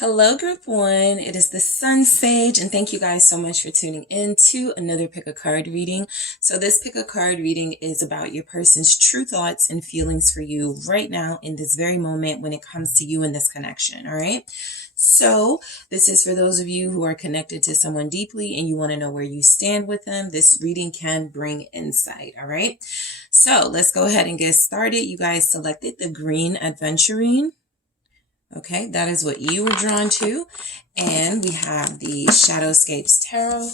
Hello, Group 1. It is the SunSage, and thank you guys so much for tuning in to another Pick a Card reading. So this Pick a Card reading is about your person's true thoughts and feelings for you right now in this very moment when it comes to you and this connection, all right? So this is for those of you who are connected to someone deeply and you want to know where you stand with them. This reading can bring insight, all right? So let's go ahead and get started. You guys selected the green adventurine. Okay, that is what you were drawn to. And we have the Shadowscapes Tarot.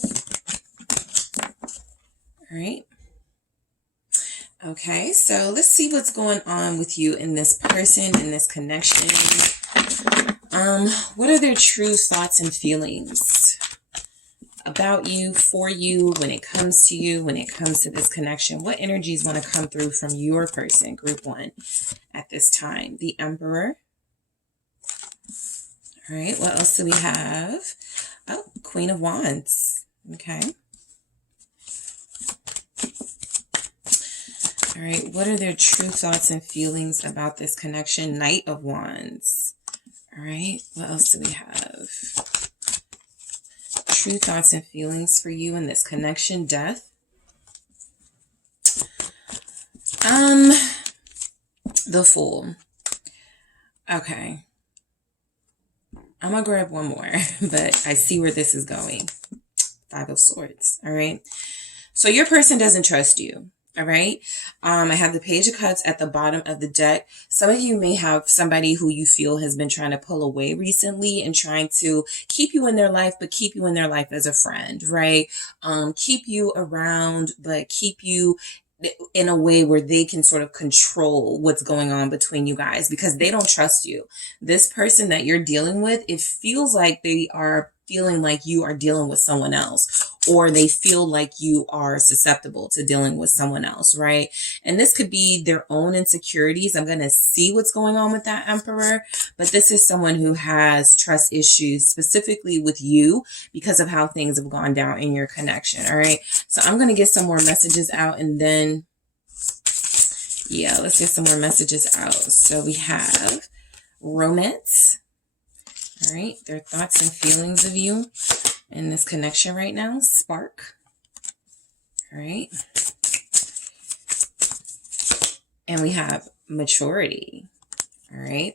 All right. Okay, so let's see what's going on with you and this person, in this connection. What are their true thoughts and feelings about you, for you, when it comes to you, when it comes to this connection? What energies want to come through from your person, Group 1, at this time? The Emperor. All right, what else do we have? Oh, Queen of Wands. Okay. All right, what are their true thoughts and feelings about this connection? Knight of Wands. All right, what else do we have? True thoughts and feelings for you in this connection. Death. The Fool. Okay. I'm going to grab one more, but I see where this is going. Five of Swords, all right? So your person doesn't trust you, all right? I have the Page of Cups at the bottom of the deck. Some of you may have somebody who you feel has been trying to pull away recently and trying to keep you in their life, but keep you in their life as a friend, right? Keep you around, but keep you in a way where they can sort of control what's going on between you guys because they don't trust you. This person that you're dealing with, it feels like they are feeling like you are dealing with someone else, or they feel like you are susceptible to dealing with someone else, right? And this could be their own insecurities. I'm going to see what's going on with that Emperor, but this is someone who has trust issues specifically with you because of how things have gone down in your connection, all right? So I'm going to get some more messages out and then, yeah, let's get some more messages out. So we have Romance. All right, their thoughts and feelings of you in this connection right now. Spark. All right. And we have Maturity. All right.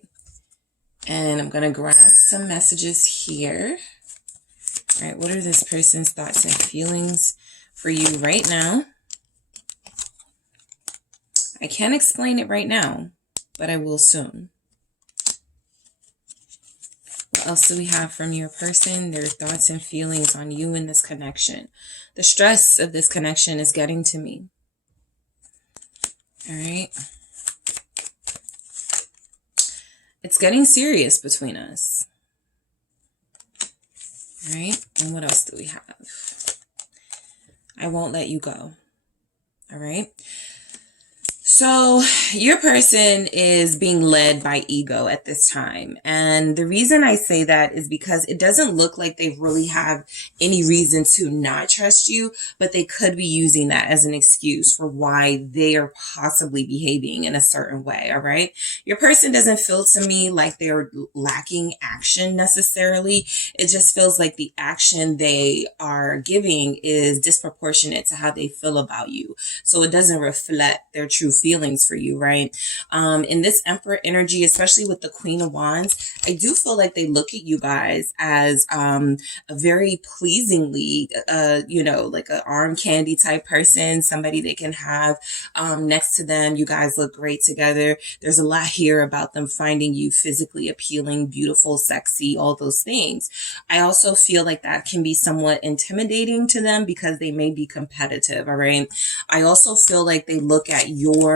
And I'm going to grab some messages here. All right, what are this person's thoughts and feelings for you right now? I can't explain it right now, but I will soon. What else do we have from your person? Their thoughts and feelings on you in this connection. The stress of this connection is getting to me. All right. It's getting serious between us. All right. And what else do we have? I won't let you go. All right. So your person is being led by ego at this time. And the reason I say that is because it doesn't look like they really have any reason to not trust you, but they could be using that as an excuse for why they are possibly behaving in a certain way. All right. Your person doesn't feel to me like they're lacking action necessarily. It just feels like the action they are giving is disproportionate to how they feel about you. So it doesn't reflect their true feelings for you, right? In this Emperor energy, especially with the Queen of Wands, I do feel like they look at you guys as a very pleasingly, like an arm candy type person, somebody they can have next to them. You guys look great together. There's a lot here about them finding you physically appealing, beautiful, sexy, all those things. I also feel like that can be somewhat intimidating to them because they may be competitive, all right? I also feel like they look at your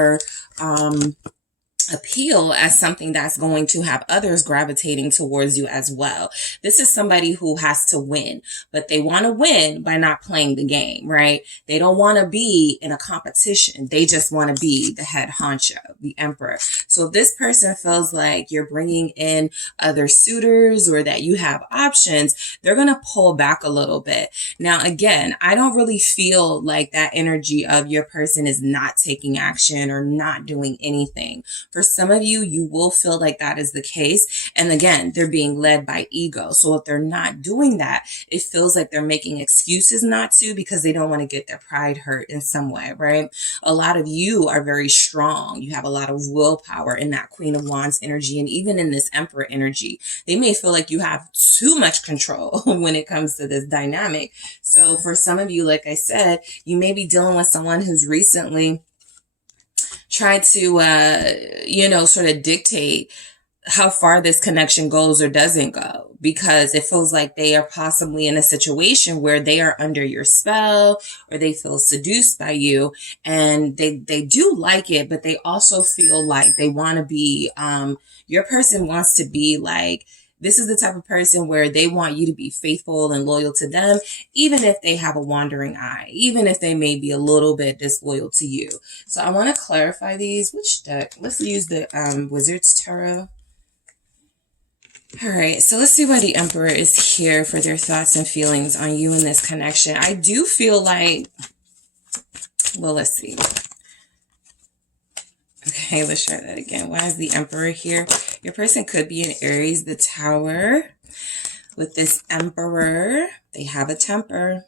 appeal as something that's going to have others gravitating towards you as well. This is somebody who has to win, but they want to win by not playing the game, right? They don't want to be in a competition. They just want to be the head honcho, the Emperor. So if this person feels like you're bringing in other suitors or that you have options, they're going to pull back a little bit. Now, again, I don't really feel like that energy of your person is not taking action or not doing anything. For some of you, you will feel like that is the case. And again, they're being led by ego. So if they're not doing that, it feels like they're making excuses not to because they don't want to get their pride hurt in some way, right? A lot of you are very strong. You have a lot of willpower in that Queen of Wands energy. And even in this Emperor energy, they may feel like you have too much control when it comes to this dynamic. So for some of you, like I said, you may be dealing with someone who's recently tried to, sort of dictate how far this connection goes or doesn't go, because it feels like they are possibly in a situation where they are under your spell or they feel seduced by you, and they do like it, but they also feel like they want to be, your person wants to be like, this is the type of person where they want you to be faithful and loyal to them, even if they have a wandering eye, even if they may be a little bit disloyal to you. So I want to clarify these. Which deck? Let's use the Wizard's Tarot. All right, so let's see why the Emperor is here for their thoughts and feelings on you in this connection. I do feel like, well, let's see. Okay, let's try that again. Why is the Emperor here? Your person could be in Aries, the Tower. With this Emperor, they have a temper.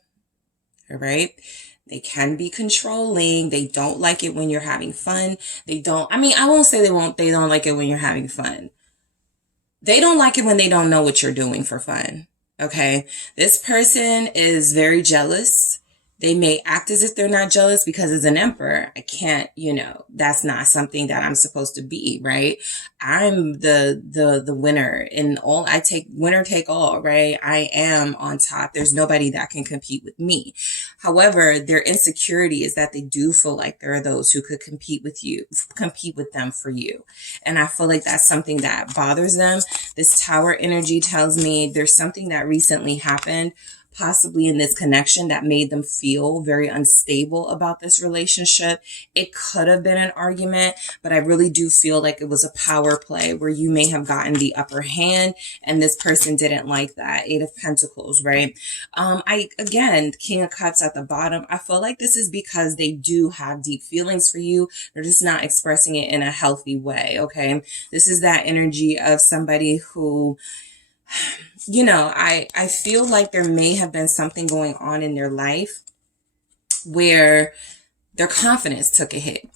All right. They can be controlling. They don't like it when you're having fun. I won't say they don't like it when you're having fun. They don't like it when they don't know what you're doing for fun. Okay. This person is very jealous. They may act as if they're not jealous because as an Emperor, I can't, that's not something that I'm supposed to be, right? I'm the winner in all. I take winner take all, right? I am on top. There's nobody that can compete with me. However, their insecurity is that they do feel like there are those who could compete with them for you. And I feel like that's something that bothers them. This Tower energy tells me there's something that recently happened, possibly in this connection, that made them feel very unstable about this relationship. It could have been an argument, but I really do feel like it was a power play where you may have gotten the upper hand and this person didn't like that. 8 of Pentacles, right? King of Cups at the bottom. I feel like this is because they do have deep feelings for you. They're just not expressing it in a healthy way, okay? This is that energy of somebody who, I feel like there may have been something going on in their life where their confidence took a hit.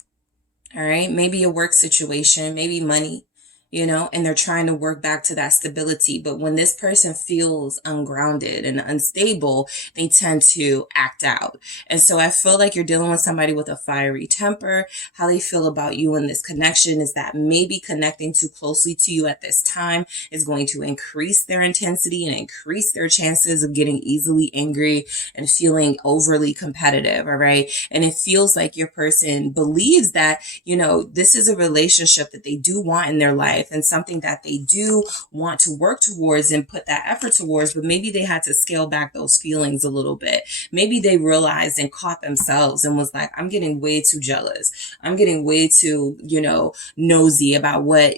All right. Maybe a work situation, maybe money, and they're trying to work back to that stability. But when this person feels ungrounded and unstable, they tend to act out. And so I feel like you're dealing with somebody with a fiery temper. How they feel about you in this connection is that maybe connecting too closely to you at this time is going to increase their intensity and increase their chances of getting easily angry and feeling overly competitive. All right. And it feels like your person believes that, this is a relationship that they do want in their life and something that they do want to work towards and put that effort towards, but maybe they had to scale back those feelings a little bit. Maybe they realized and caught themselves and was like, I'm getting way too jealous. I'm getting way too, nosy about what,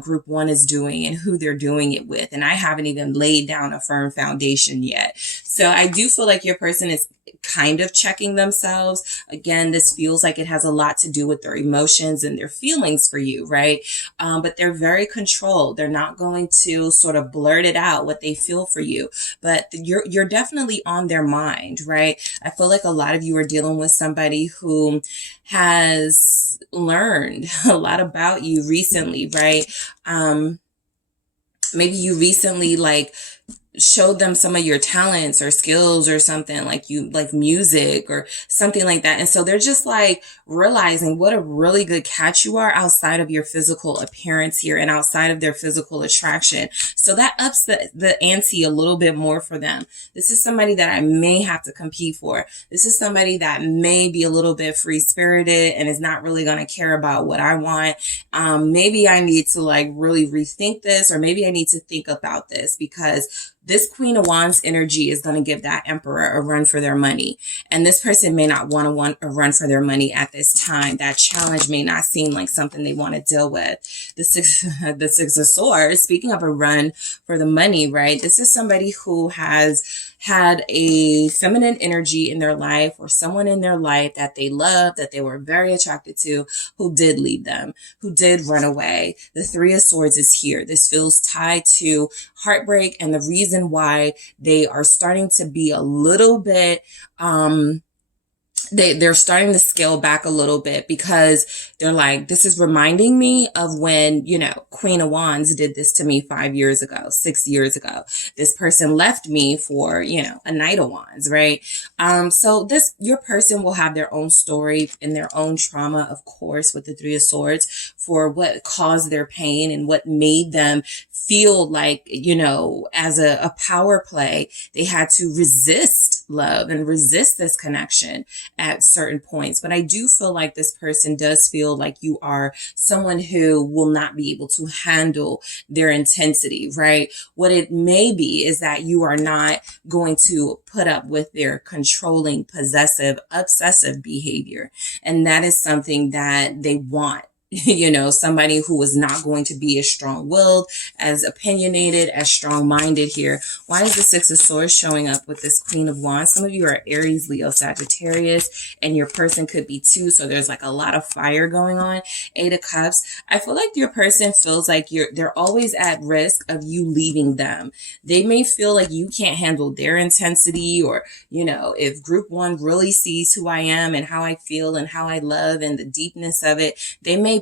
group one is doing and who they're doing it with. And I haven't even laid down a firm foundation yet. So I do feel like your person is kind of checking themselves. Again, this feels like it has a lot to do with their emotions and their feelings for you, right? But they're very controlled. They're not going to sort of blurt it out what they feel for you, but you're definitely on their mind, right? I feel like a lot of you are dealing with somebody who has learned a lot about you recently, right? Maybe you recently showed them some of your talents or skills or something, like music or something like that. And so they're just realizing what a really good catch you are outside of your physical appearance here and outside of their physical attraction. So that ups the ante a little bit more for them. This is somebody that I may have to compete for. This is somebody that may be a little bit free spirited and is not really going to care about what I want. Maybe I need to really rethink this, or maybe I need to think about this, because this Queen of Wands energy is going to give that Emperor a run for their money. And this person may not want a run for their money at this time. That challenge may not seem like something they want to deal with. The Six of Swords, speaking of a run for the money, right? This is somebody who has had a feminine energy in their life, or someone in their life that they loved, that they were very attracted to, who did leave them, who did run away. The Three of Swords is here. This feels tied to heartbreak, and the reason why they are starting to be a little bit, they're starting to scale back a little bit, because they're like, this is reminding me of when, Queen of Wands did this to me 5 years ago, 6 years ago. This person left me for, a Knight of Wands, right? So your person will have their own story and their own trauma, of course, with the Three of Swords, for what caused their pain and what made them feel like, as a power play, they had to resist love and resist this connection at certain points. But I do feel like this person does feel like you are someone who will not be able to handle their intensity, right? What it may be is that you are not going to put up with their controlling, possessive, obsessive behavior. And that is something that they want. Somebody who is not going to be as strong-willed, as opinionated, as strong-minded here. Why is the Six of Swords showing up with this Queen of Wands? Some of you are Aries, Leo, Sagittarius, and your person could be too. So there's like a lot of fire going on. Eight of Cups. I feel like your person feels like they're always at risk of you leaving them. They may feel like you can't handle their intensity, or, if group one really sees who I am and how I feel and how I love and the deepness of it, they may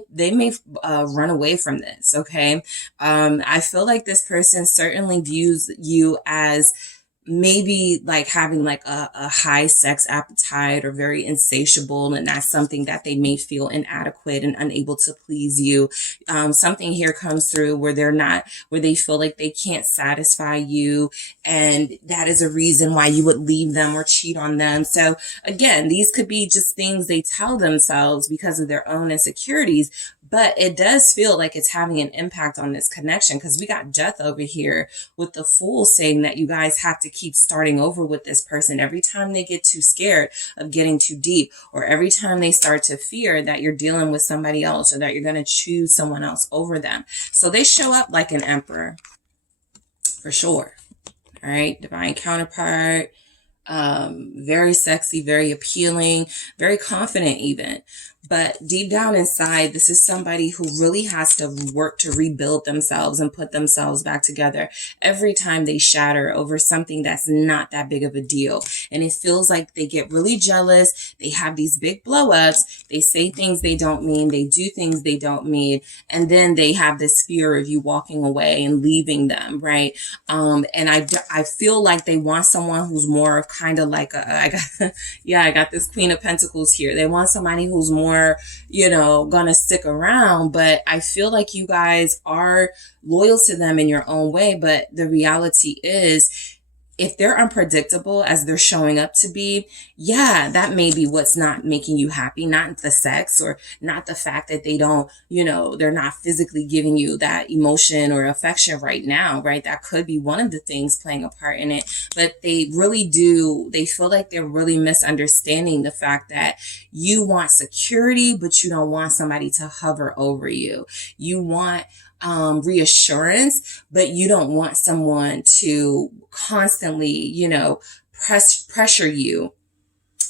run away from this. Okay. I feel like this person certainly views you as maybe like having like a high sex appetite, or very insatiable, and that's something that they may feel inadequate and unable to please you. Something here comes through where they feel like they can't satisfy you, and that is a reason why you would leave them or cheat on them. So again, these could be just things they tell themselves because of their own insecurities, but it does feel like it's having an impact on this connection, because we got Death over here with the Fool, saying that you guys have to keep starting over with this person every time they get too scared of getting too deep, or every time they start to fear that you're dealing with somebody else, or that you're going to choose someone else over them. So they show up like an emperor for sure. All right. Divine counterpart. Very sexy, very appealing, very confident even. But deep down inside, this is somebody who really has to work to rebuild themselves and put themselves back together every time they shatter over something that's not that big of a deal. And it feels like they get really jealous. They have these big blow-ups. They say things they don't mean. They do things they don't mean. And then they have this fear of you walking away and leaving them, right? And I feel like they want someone who's more of kind of like I got this Queen of Pentacles here. They want somebody who's more, gonna stick around, but I feel like you guys are loyal to them in your own way. But the reality is, if they're unpredictable as they're showing up to be, that may be what's not making you happy, not the sex, or not the fact that they don't, they're not physically giving you that emotion or affection right now, right? That could be one of the things playing a part in it. But they feel like they're really misunderstanding the fact that you want security, but you don't want somebody to hover over you. You want reassurance, but you don't want someone to constantly, pressure you,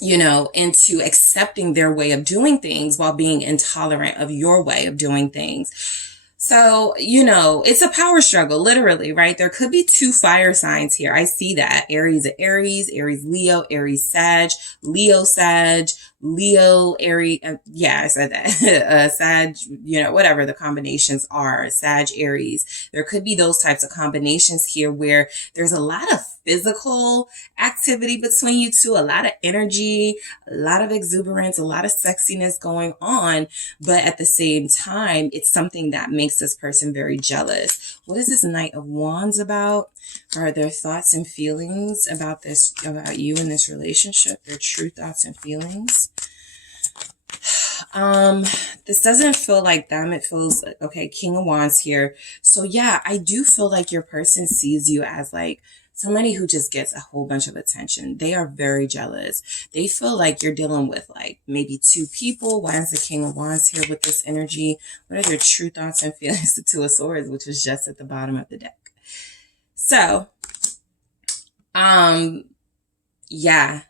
into accepting their way of doing things while being intolerant of your way of doing things. So, it's a power struggle, literally, right? There could be two fire signs here. I see that. Aries, Leo, Aries, Sag, Leo, Sag, Leo, Aries. I said that. Sag, whatever the combinations are, Sag, Aries. There could be those types of combinations here where there's a lot of physical activity between you two, a lot of energy, a lot of exuberance, a lot of sexiness going on. But at the same time, it's something that makes this person very jealous. What is this Knight of Wands about? Are their thoughts and feelings about you in this relationship? Their true thoughts and feelings? This doesn't feel like them. It feels like, okay, King of Wands here. So I do feel like your person sees you as like somebody who just gets a whole bunch of attention. They are very jealous. They feel like you're dealing with like maybe two people. Why is the King of Wands here with this energy? What are their true thoughts and feelings? The Two of Swords, which was just at the bottom of the deck. So, Yeah.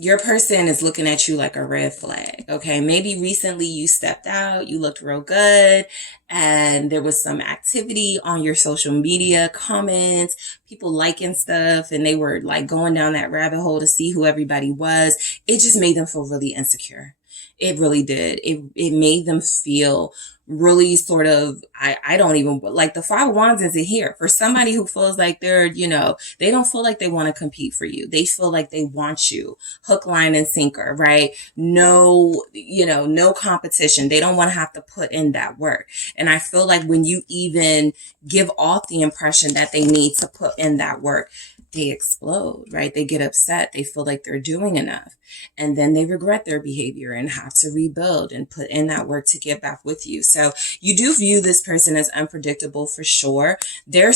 Your person is looking at you like a red flag, okay? Maybe recently you stepped out, you looked real good, and there was some activity on your social media, comments, people liking stuff, and they were like going down that rabbit hole to see who everybody was. It just made them feel really insecure. It really did. It made them feel really sort of, I don't even, like the Five of Wands isn't here. For somebody who feels like they're, they don't feel like they want to compete for you. They feel like they want you. Hook, line, and sinker, right? No, no competition. They don't want to have to put in that work. And I feel like when you even give off the impression that they need to put in that work, they explode, right? They get upset. They feel like they're doing enough. And then they regret their behavior and have to rebuild and put in that work to get back with you. So you do view this person as unpredictable for sure. They're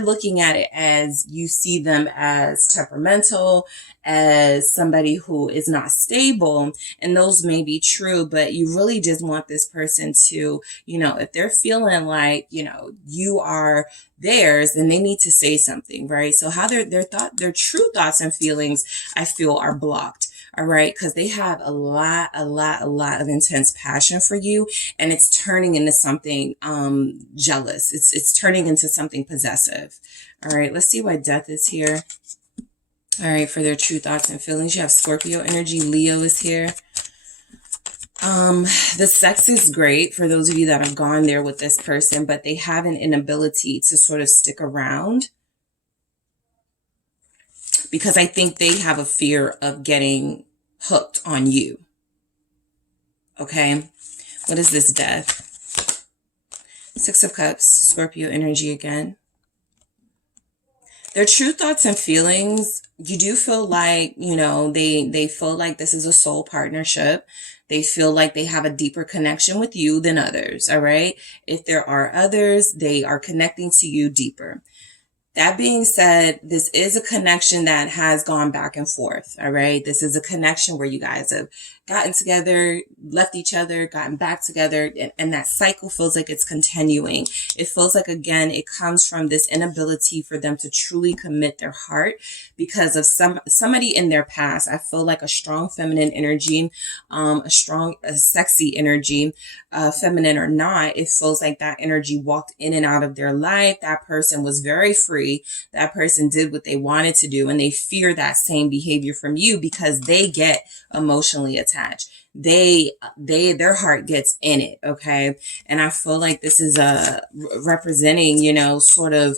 looking at it as you see them as temperamental, as somebody who is not stable. And those may be true, but you really just want this person to, if they're feeling like, you are theirs, then they need to say something, right? So how their true thoughts and feelings, I feel, are blocked. All right. Because they have a lot of intense passion for you, and it's turning into something, jealous. It's turning into something possessive. All right. Let's see why death is here. All right. For their true thoughts and feelings, you have Scorpio energy. Leo is here. The sex is great for those of you that have gone there with this person, but they have an inability to sort of stick around because I think they have a fear of getting hooked on you. Okay. What is this death? Six of Cups, Scorpio energy again. Their true thoughts and feelings, you do feel like, they feel like this is a soul partnership. They feel like they have a deeper connection with you than others, all right? If there are others, they are connecting to you deeper. That being said, this is a connection that has gone back and forth, all right? This is a connection where you guys have gotten together, left each other, gotten back together, and that cycle feels like it's continuing. It feels like, again, it comes from this inability for them to truly commit their heart because of somebody in their past. I feel like a strong feminine energy, a sexy energy, feminine or not, it feels like that energy walked in and out of their life. That person was very free. That person did what they wanted to do, and they fear that same behavior from you because they get emotionally attached. Their heart gets in it. Okay. And I feel like this is representing, sort of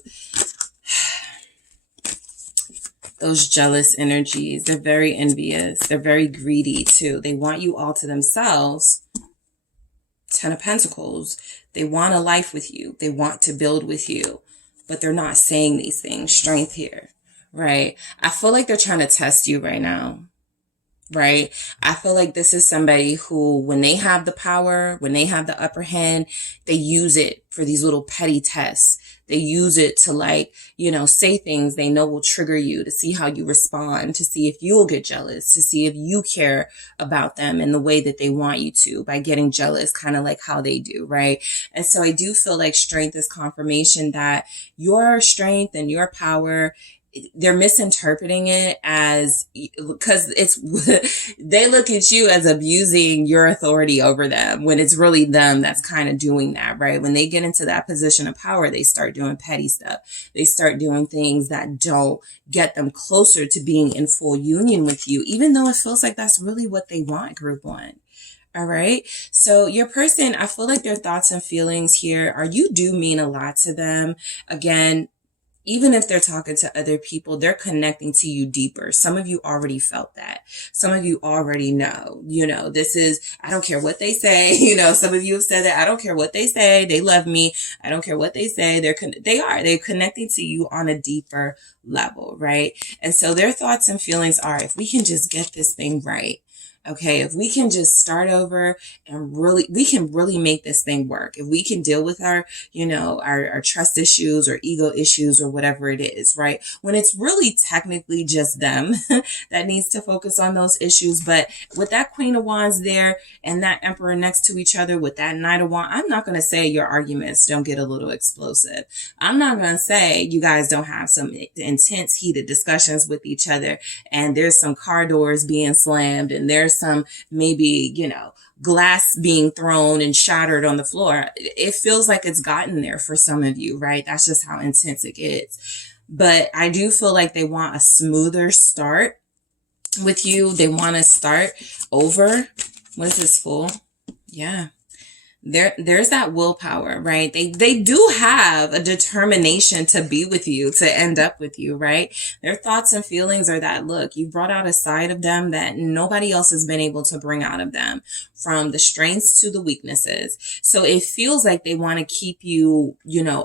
those jealous energies. They're very envious. They're very greedy too. They want you all to themselves. Ten of Pentacles. They want a life with you. They want to build with you, but they're not saying these things. Strength here, right? I feel like they're trying to test you right now, right? I feel like this is somebody who, when they have the power, when they have the upper hand, they use it for these little petty tests. They use it to say things they know will trigger you, to see how you respond, to see if you'll get jealous, to see if you care about them in the way that they want you to by getting jealous, kind of like how they do, right? And so I do feel like strength is confirmation that your strength and your power, they're misinterpreting it as, because they look at you as abusing your authority over them when it's really them that's kind of doing that, right? When they get into that position of power, they start doing petty stuff. They start doing things that don't get them closer to being in full union with you, even though it feels like that's really what they want, group one. All right. So your person, I feel like their thoughts and feelings here are, you do mean a lot to them. Again, even if they're talking to other people, they're connecting to you deeper. Some of you already felt that. Some of you already know, this is, I don't care what they say. Some of you have said that. I don't care what they say. They love me. I don't care what they say. They're connecting to you on a deeper level, right? And so their thoughts and feelings are, if we can just get this thing right, Okay, if we can just start over and we can really make this thing work. If we can deal with our, our trust issues or ego issues or whatever it is, right? When it's really technically just them that needs to focus on those issues. But with that Queen of Wands there and that Emperor next to each other with that Knight of Wands, I'm not going to say your arguments don't get a little explosive. I'm not going to say you guys don't have some intense, heated discussions with each other and there's some car doors being slammed and there's some maybe, glass being thrown and shattered on the floor. It feels like it's gotten there for some of you, right? That's just how intense it gets. But I do feel like they want a smoother start with you. They want to start over. What is this, Fool? Yeah. There's that willpower, right? They do have a determination to be with you, to end up with you, right? Their thoughts and feelings are that, look, you brought out a side of them that nobody else has been able to bring out of them, from the strengths to the weaknesses. So it feels like they want to keep you,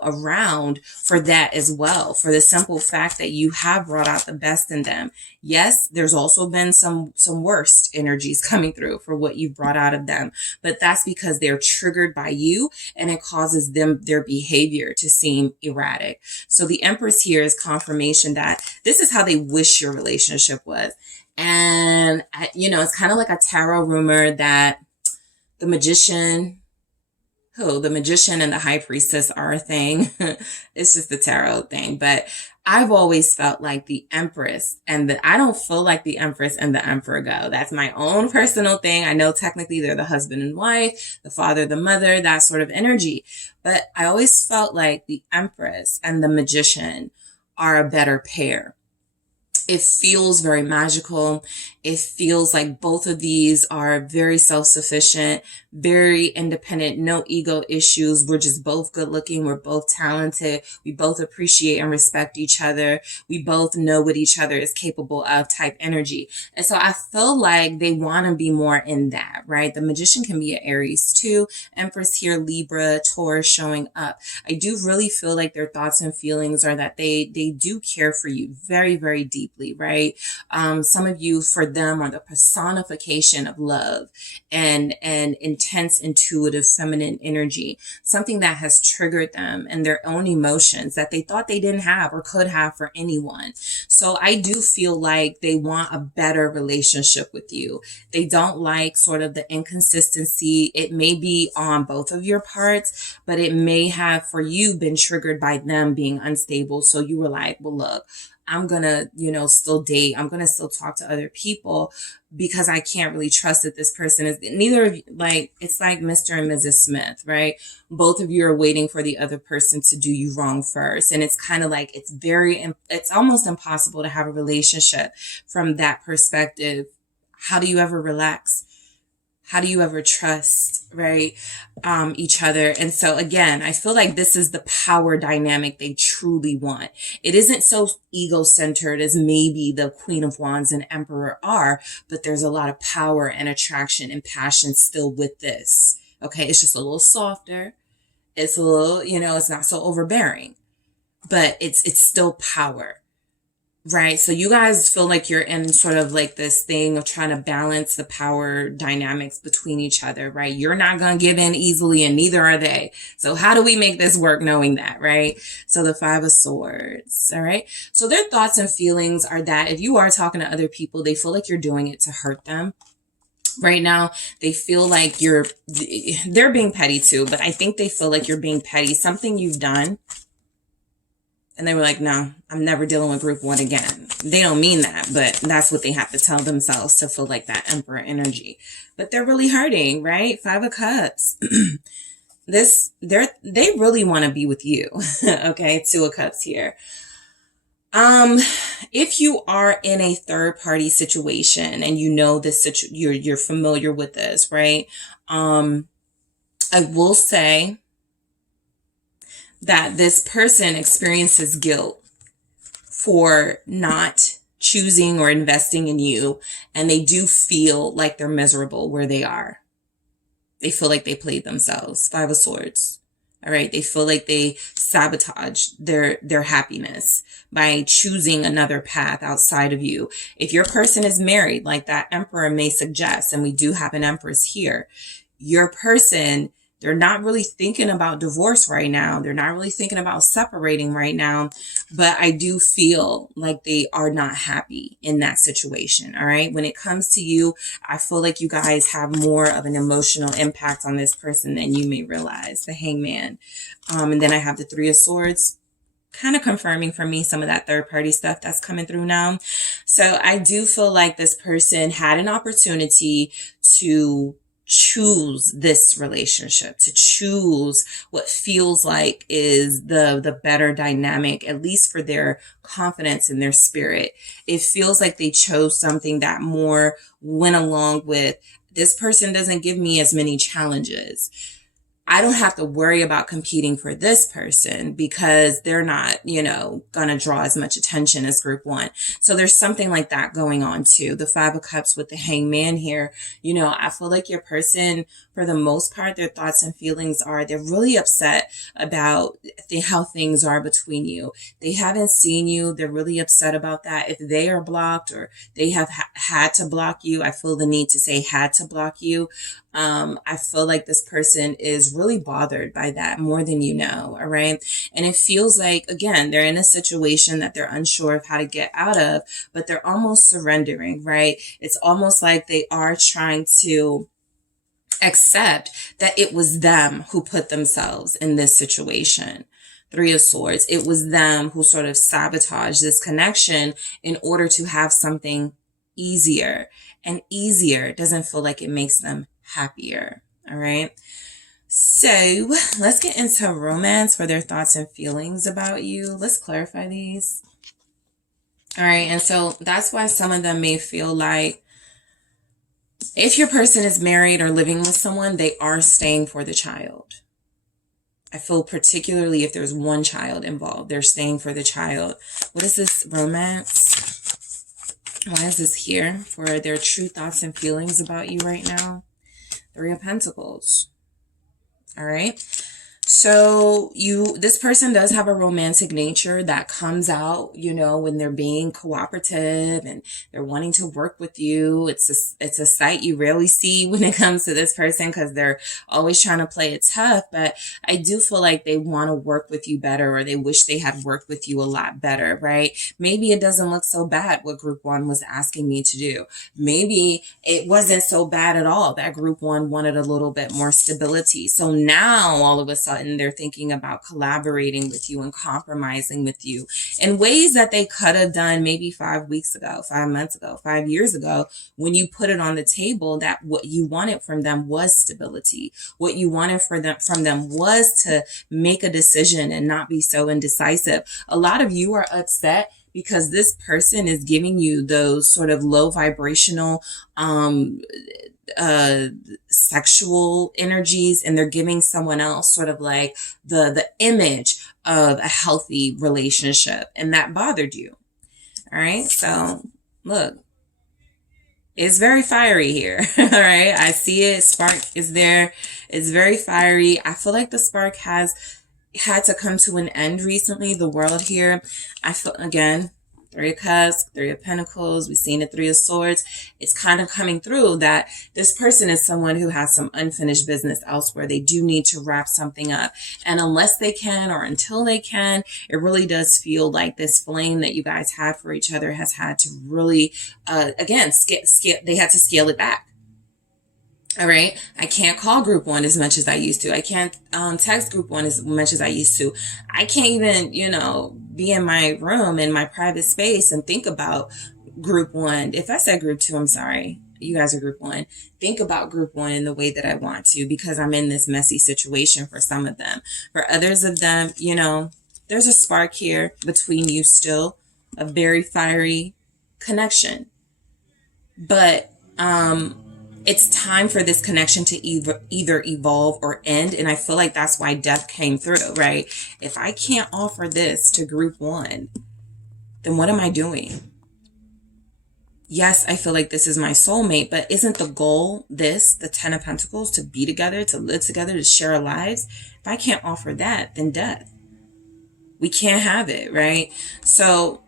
around for that as well, for the simple fact that you have brought out the best in them. Yes, there's also been some worst energies coming through for what you've brought out of them, but that's because they're triggered by you and it causes their behavior to seem erratic. So the Empress here is confirmation that this is how they wish your relationship was. And, it's kind of like a tarot rumor that the magician and the high priestess are a thing. It's just the tarot thing. But I've always felt like the Empress I don't feel like the Empress and the Emperor go. That's my own personal thing. I know technically they're the husband and wife, the father, the mother, that sort of energy. But I always felt like the Empress and the magician are a better pair. It feels very magical. It feels like both of these are very self-sufficient, very independent, no ego issues. We're just both good looking. We're both talented. We both appreciate and respect each other. We both know what each other is capable of type energy. And so I feel like they want to be more in that, right? The magician can be an Aries too. Empress here, Libra, Taurus showing up. I do really feel like their thoughts and feelings are that they do care for you very, very deeply, right? Some of you, for them, are the personification of love and intense, intuitive, feminine energy, something that has triggered them and their own emotions that they thought they didn't have or could have for anyone. So I do feel like they want a better relationship with you. They don't like sort of the inconsistency. It may be on both of your parts, but it may have for you been triggered by them being unstable. So you were like, well, look, I'm going to, still date. I'm going to still talk to other people because I can't really trust that this person is neither of you. Like, it's like Mr. and Mrs. Smith, right? Both of you are waiting for the other person to do you wrong first. And it's kind of like, it's almost impossible to have a relationship from that perspective. How do you ever relax? How do you ever trust, right? Each other. And so again, I feel like this is the power dynamic they truly want. It isn't so ego-centered as maybe the Queen of Wands and Emperor are, but there's a lot of power and attraction and passion still with this. Okay. It's just a little softer. It's a little, it's not so overbearing, but it's still power. Right. So you guys feel like you're in sort of like this thing of trying to balance the power dynamics between each other, right? You're not going to give in easily and neither are they. So how do we make this work knowing that, right? So the Five of Swords. All right. So their thoughts and feelings are that if you are talking to other people, they feel like you're doing it to hurt them. Right now, they feel like they're being petty too, but I think they feel like you're being petty. Something you've done. And they were like, no, I'm never dealing with group one again. They don't mean that, but that's what they have to tell themselves to feel like that Emperor energy. But they're really hurting, right? Five of Cups. They really want to be with you. Okay, Two of Cups here. If you are in a third party situation and you know this, you're familiar with this, right? I will say that this person experiences guilt for not choosing or investing in you. And they do feel like they're miserable where they are. They feel like they played themselves. Five of Swords. All right. They feel like they sabotage their happiness by choosing another path outside of you. If your person is married, like that Emperor may suggest, and we do have an Empress here, your person, they're not really thinking about divorce right now. They're not really thinking about separating right now. But I do feel like they are not happy in that situation. All right. When it comes to you, I feel like you guys have more of an emotional impact on this person than you may realize. The Hangman. And then I have the Three of Swords, kind of confirming for me some of that third party stuff that's coming through now. So I do feel like this person had an opportunity to choose this relationship, to choose what feels like is the better dynamic, at least for their confidence in their spirit. It feels like they chose something that more went along with, this person doesn't give me as many challenges. I don't have to worry about competing for this person because they're not, going to draw as much attention as group one. So there's something like that going on too. The Five of Cups with the Hangman here, I feel like your person, for the most part, their thoughts and feelings are, they're really upset about how things are between you. They haven't seen you. They're really upset about that. If they are blocked or they have had to block you, I feel the need to say had to block you. I feel like this person is really bothered by that more than you know. All right. And it feels like, again, they're in a situation that they're unsure of how to get out of, but they're almost surrendering, right? It's almost like they are trying to accept that it was them who put themselves in this situation. Three of Swords. It was them who sort of sabotaged this connection in order to have something easier, and easier doesn't feel like it makes them happier. All right. So let's get into romance for their thoughts and feelings about you. Let's clarify these. All right. And so that's why some of them may feel like if your person is married or living with someone, they are staying for the child. I feel particularly if there's one child involved, they're staying for the child. What is this romance? Why is this here? For their true thoughts and feelings about you right now. Three of Pentacles. All right. So this person does have a romantic nature that comes out, when they're being cooperative and they're wanting to work with you. It's a sight you rarely see when it comes to this person because they're always trying to play it tough. But I do feel like they want to work with you better, or they wish they had worked with you a lot better, right? Maybe it doesn't look so bad what group one was asking me to do. Maybe it wasn't so bad at all that group one wanted a little bit more stability. So now all of a sudden, they're thinking about collaborating with you and compromising with you in ways that they could have done maybe 5 weeks ago, 5 months ago, 5 years ago, when you put it on the table that what you wanted from them was stability. What you wanted from them was to make a decision and not be so indecisive. A lot of you are upset because this person is giving you those sort of low vibrational, sexual energies, and they're giving someone else sort of like the image of a healthy relationship, and that bothered you. All right. So look, it's very fiery here. All right. I see it. Spark is there. It's very fiery. I feel like the spark has had to come to an end recently. The world here, I feel, again, Three of Cups, Three of Pentacles. We've seen the Three of Swords. It's kind of coming through that this person is someone who has some unfinished business elsewhere. They do need to wrap something up. And unless they can, or until they can, it really does feel like this flame that you guys had for each other has had to really, again, they had to scale it back. All right. I can't call group one as much as I used to. I can't text group one as much as I used to. I can't even, be in my room, in my private space, and think about group one. If I said group two, I'm sorry. You guys are group one. Think about group one in the way that I want to, because I'm in this messy situation for some of them. For others of them, there's a spark here between you still, a very fiery connection. But, it's time for this connection to either evolve or end. And I feel like that's why death came through, right? If I can't offer this to group one, then what am I doing? yes, I feel like this is my soulmate, but isn't the goal this, the 10 of Pentacles, to be together, to live together, to share our lives? If I can't offer that, then death. We can't have it, right? So,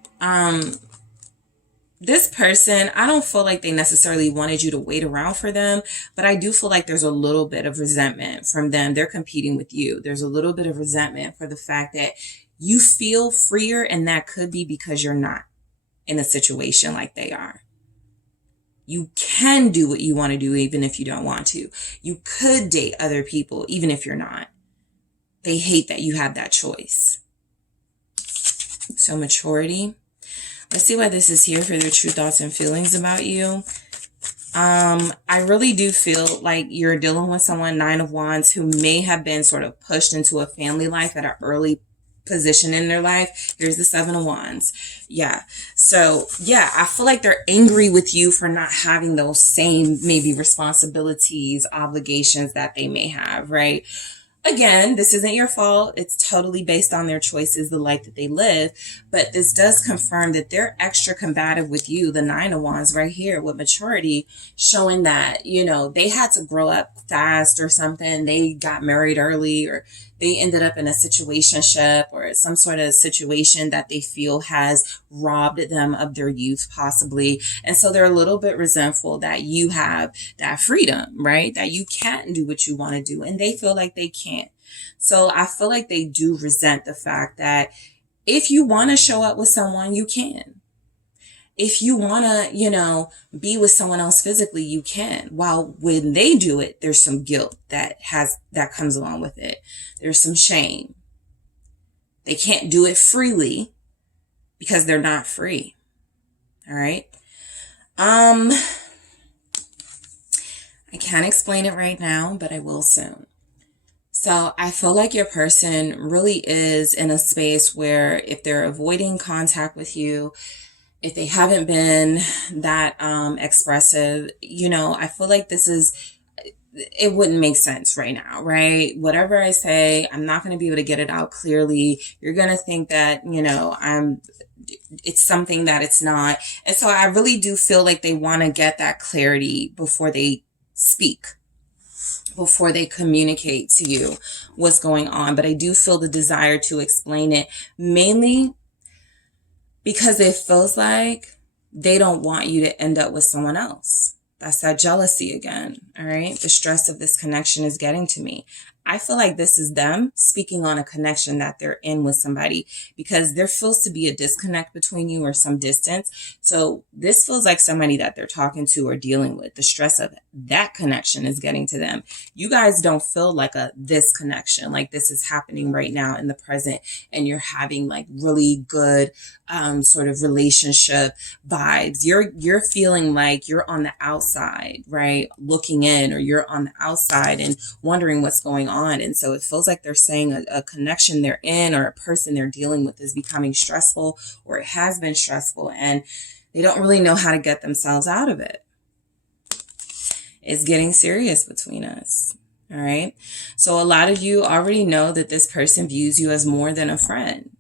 this person, I don't feel like they necessarily wanted you to wait around for them, but I do feel like there's a little bit of resentment from them. They're competing with you. There's a little bit of resentment for the fact that you feel freer, and that could be because you're not in a situation like they are. You can do what you want to do even if you don't want to. You could date other people even if you're not. They hate that you have that choice. So maturity. Let's see why this is here for their true thoughts and feelings about you. I really do feel like you're dealing with someone, 9 of Wands, who may have been sort of pushed into a family life at an early position in their life. Here's the 7 of Wands. Yeah. So yeah, I feel like they're angry with you for not having those same maybe responsibilities, obligations that they may have, right? Again, this isn't your fault. It's totally based on their choices, the life that they live. But this does confirm that they're extra combative with you, the 9 of Wands right here with maturity, showing that, you know, they had to grow up fast or something. They got married early, or they ended up in a situationship or some sort of situation that they feel has robbed them of their youth, possibly. And so they're a little bit resentful that you have that freedom, right? That you can do what you want to do, and they feel like they can't. So I feel like they do resent the fact that if you want to show up with someone, you can. If you want to, you know, be with someone else physically, you can. While when they do it, there's some guilt that comes along with it. There's some shame. They can't do it freely because they're not free. All right. I can't explain it right now, but I will soon. So I feel like your person really is in a space where if they're avoiding contact with you, if they haven't been that expressive, you know, I feel like it wouldn't make sense right now, right? Whatever I say, I'm not going to be able to get it out clearly. You're going to think that, you know, it's something that it's not. And so I really do feel like they want to get that clarity before they speak, before they communicate to you what's going on. But I do feel the desire to explain it, mainly because it feels like they don't want you to end up with someone else. That's that jealousy again, all right? The stress of this connection is getting to me. I feel like this is them speaking on a connection that they're in with somebody, because there feels to be a disconnect between you or some distance. So this feels like somebody that they're talking to or dealing with. The stress of that connection is getting to them. You guys don't feel like this connection, like this is happening right now in the present, and you're having like really good sort of relationship vibes. You're feeling like you're on the outside, right? Looking in, or you're on the outside and wondering what's going on. And so it feels like they're saying a connection they're in or a person they're dealing with is becoming stressful, or it has been stressful, and they don't really know how to get themselves out of it. It's getting serious between us. All right. So a lot of you already know that this person views you as more than a friend.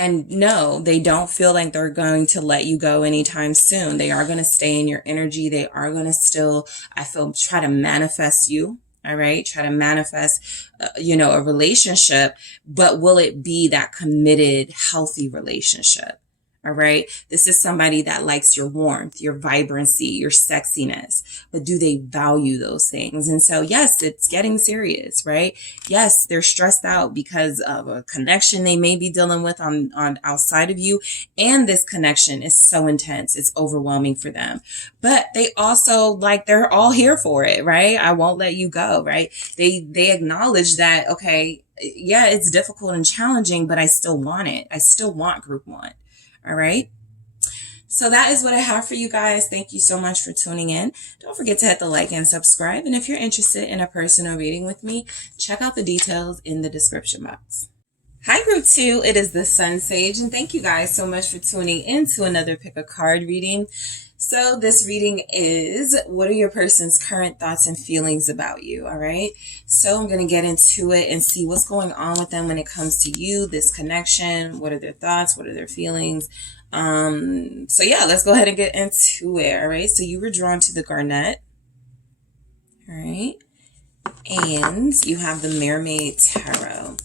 And no, they don't feel like they're going to let you go anytime soon. They are going to stay in your energy. They are going to still, I feel, try to manifest you. All right. Try to manifest, a relationship, but will it be that committed, healthy relationship? All right. This is somebody that likes your warmth, your vibrancy, your sexiness, but do they value those things? And so, yes, it's getting serious, right? Yes, they're stressed out because of a connection they may be dealing with on outside of you. And this connection is so intense. It's overwhelming for them, but they also they're all here for it, right? I won't let you go, right? They acknowledge that, okay, yeah, it's difficult and challenging, but I still want it. I still want group one. All right. So that is what I have for you guys. Thank you so much for tuning in. Don't forget to hit the like and subscribe. And if you're interested in a personal reading with me, check out the details in the description box. Hi, Group 2. It is the SunSage, and thank you guys so much for tuning in to another Pick a Card reading. So this reading is, what are your person's current thoughts and feelings about you, all right? So I'm going to get into it and see what's going on with them when it comes to you, this connection. What are their thoughts? What are their feelings? So yeah, let's go ahead and get into it, all right? So you were drawn to the Garnet, all right? And you have the Mermaid Tarot.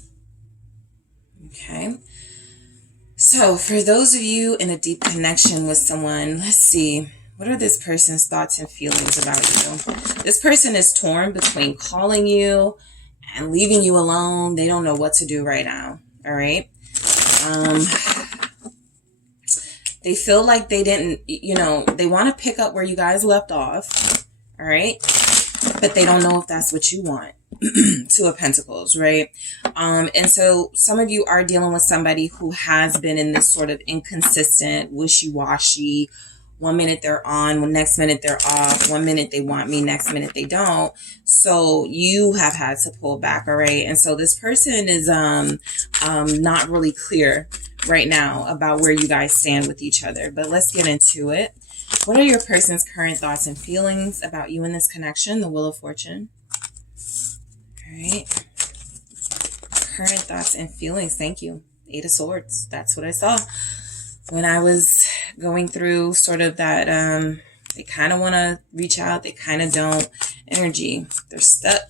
Okay, so for those of you in a deep connection with someone, let's see, what are this person's thoughts and feelings about you? This person is torn between calling you and leaving you alone. They don't know what to do right now, all right? They feel like they didn't, they want to pick up where you guys left off, all right? But they don't know if that's what you want. Two of Pentacles, right? And so some of you are dealing with somebody who has been in this sort of inconsistent, wishy-washy, 1 minute they're on, next minute they're off, 1 minute they want me, next minute they don't. So you have had to pull back, all right? And so this person is not really clear right now about where you guys stand with each other. But let's get into it. What are your person's current thoughts and feelings about you in this connection? The Wheel of Fortune. All right. Current thoughts and feelings. Thank you. 8 of Swords. That's what I saw when I was going through sort of that, they kind of want to reach out. They kind of don't. Energy. They're stuck.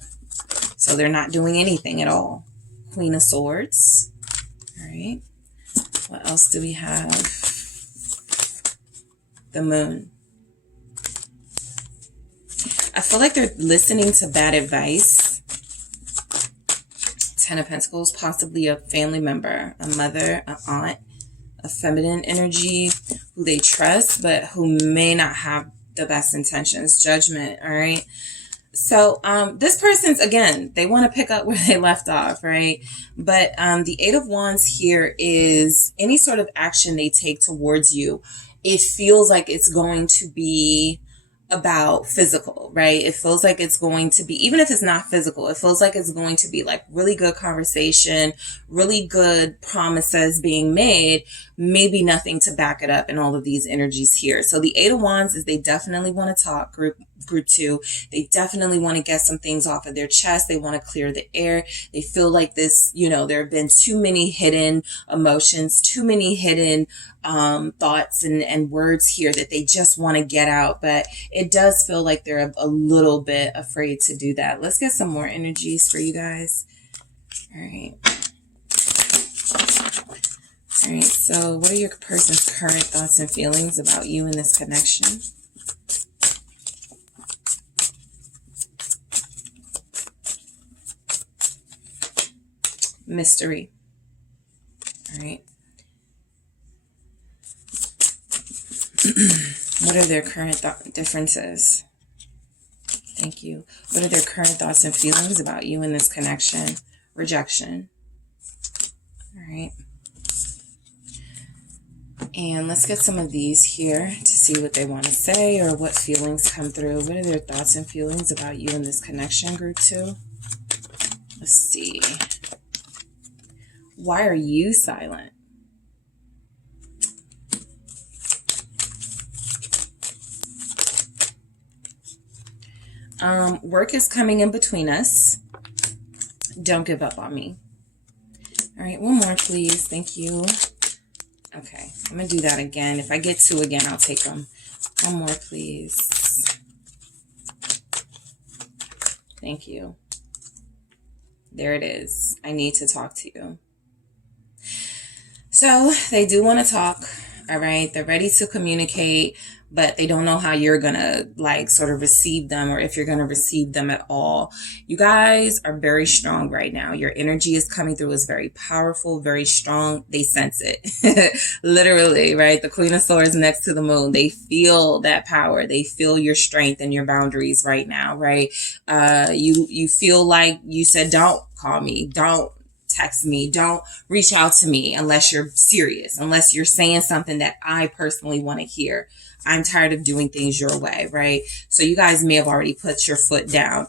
So they're not doing anything at all. Queen of Swords. All right. What else do we have? The Moon. I feel like they're listening to bad advice. 10 of Pentacles, possibly a family member, a mother, an aunt, a feminine energy who they trust, but who may not have the best intentions. Judgment, all right? So this person's, again, they want to pick up where they left off, right? But the 8 of Wands here is any sort of action they take towards you, it feels like it's going to be about physical, right? It feels like it's going to be, even if it's not physical, it feels like it's going to be like really good conversation, really good promises being made, maybe nothing to back it up in all of these energies here. So the 8 of Wands is they definitely want to talk, group 2. They definitely want to get some things off of their chest. They want to clear the air. They feel like this, there have been too many hidden emotions, too many hidden thoughts and words here that they just want to get out. But it does feel like they're a little bit afraid to do that. Let's get some more energies for you guys. All right. All right, so what are your person's current thoughts and feelings about you in this connection? Mystery. All right. What are their current differences? Thank you. What are their current thoughts and feelings about you in this connection? Rejection. All right. And let's get some of these here to see what they want to say or what feelings come through. What are their thoughts and feelings about you in this connection, group 2? Let's see. Why are you silent? Work is coming in between us. Don't give up on me. All right, one more, please. Thank you. Okay, I'm going to do that again. If I get 2 again, I'll take them. One more, please. Thank you. There it is. I need to talk to you. So they do want to talk. All right. They're ready to communicate, but they don't know how you're going to like sort of receive them or if you're going to receive them at all. You guys are very strong right now. Your energy is coming through is very powerful, very strong. They sense it literally, right? The Queen of Swords next to the Moon. They feel that power. They feel your strength and your boundaries right now, right? You feel like you said, don't call me. Don't text me. Don't reach out to me unless you're serious, unless you're saying something that I personally want to hear. I'm tired of doing things your way, right? So you guys may have already put your foot down.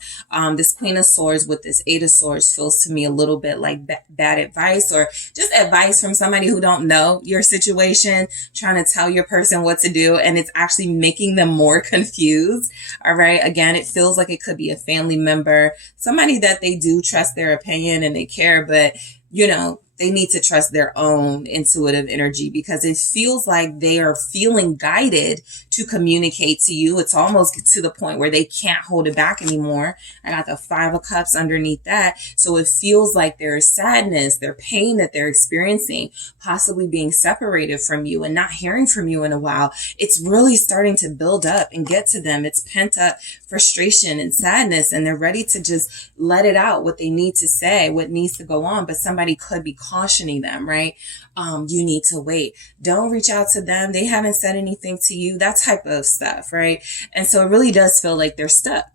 This Queen of Swords with this Eight of Swords feels to me a little bit like bad advice, or just advice from somebody who don't know your situation, trying to tell your person what to do, and it's actually making them more confused. All right. Again, it feels like it could be a family member, somebody that they do trust their opinion and they care, but you know, they need to trust their own intuitive energy, because it feels like they are feeling guided to communicate to you. It's almost to the point where they can't hold it back anymore. I got the Five of Cups underneath that. So it feels like there's sadness, their pain that they're experiencing, possibly being separated from you and not hearing from you in a while. It's really starting to build up and get to them. It's pent up frustration and sadness, and they're ready to just let it out, what they need to say, what needs to go on. But somebody could be cautioning them, right? You need to wait. Don't reach out to them. They haven't said anything to you. That type of stuff, right? And so it really does feel like they're stuck.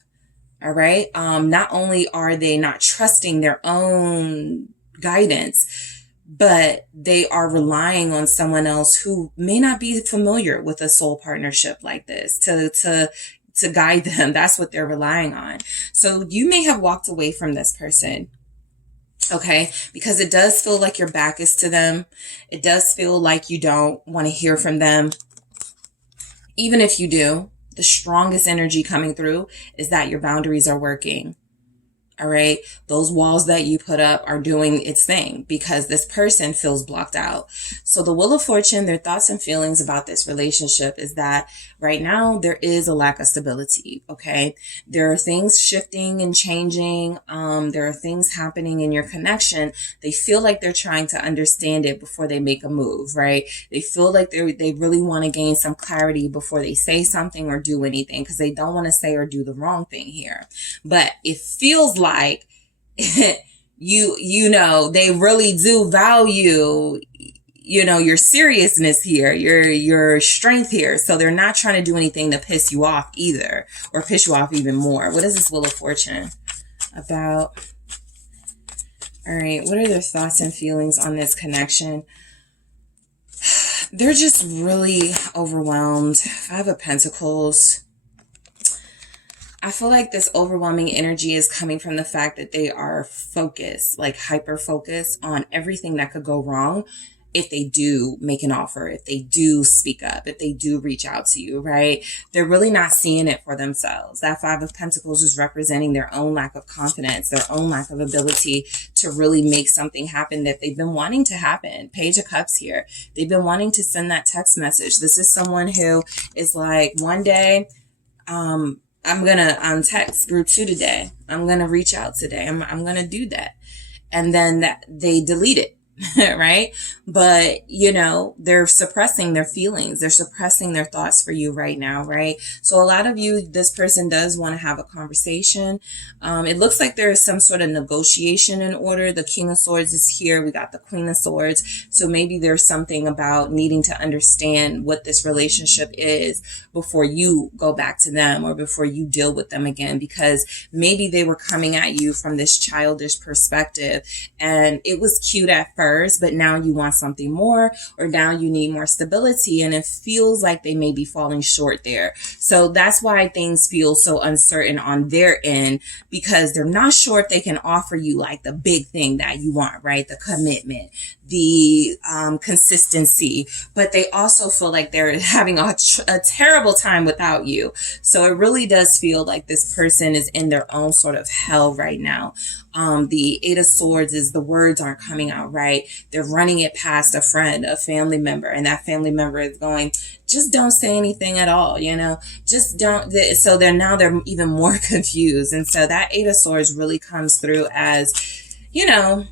All right. Not only are they not trusting their own guidance, but they are relying on someone else who may not be familiar with a soul partnership like this to guide them. That's what they're relying on. So you may have walked away from this person. Okay, because it does feel like your back is to them. It does feel like you don't want to hear from them. Even if you do, the strongest energy coming through is that your boundaries are working. All right. Those walls that you put up are doing its thing, because this person feels blocked out. So the Wheel of Fortune, their thoughts and feelings about this relationship is that right now there is a lack of stability. Okay. There are things shifting and changing. There are things happening in your connection. They feel like they're trying to understand it before they make a move, right? They feel like they really want to gain some clarity before they say something or do anything, because they don't want to say or do the wrong thing here. But it feels like you know, they really do value, you know, your seriousness here, your strength here. So they're not trying to do anything to piss you off either, or piss you off even more. What is this Wheel of Fortune about? All right. What are their thoughts and feelings on this connection? They're just really overwhelmed. Five of Pentacles. I feel like this overwhelming energy is coming from the fact that they are focused, like hyper focused on everything that could go wrong if they do make an offer, if they do speak up, if they do reach out to you, right? They're really not seeing it for themselves. That Five of Pentacles is representing their own lack of confidence, their own lack of ability to really make something happen that they've been wanting to happen. Page of Cups here. They've been wanting to send that text message. This is someone who is like, one day, I'm going to text group 2 today. I'm going to reach out today. I'm going to do that. And then they delete it. Right? But, you know, they're suppressing their feelings. They're suppressing their thoughts for you right now, right? So a lot of you, this person does want to have a conversation. It looks like there is some sort of negotiation in order. The King of Swords is here. We got the Queen of Swords. So maybe there's something about needing to understand what this relationship is before you go back to them, or before you deal with them again, because maybe they were coming at you from this childish perspective and it was cute at first, but now you want something more, or now you need more stability, and it feels like they may be falling short there. So that's why things feel so uncertain on their end, because they're not sure if they can offer you like the big thing that you want, right? The commitment, the consistency, but they also feel like they're having a terrible time without you. So it really does feel like this person is in their own sort of hell right now. The Eight of Swords is the words aren't coming out right. They're running it past a friend, a family member, and that family member is going, just don't say anything at all, you know, just don't. So they're even more confused. And so that Eight of Swords really comes through as, you know,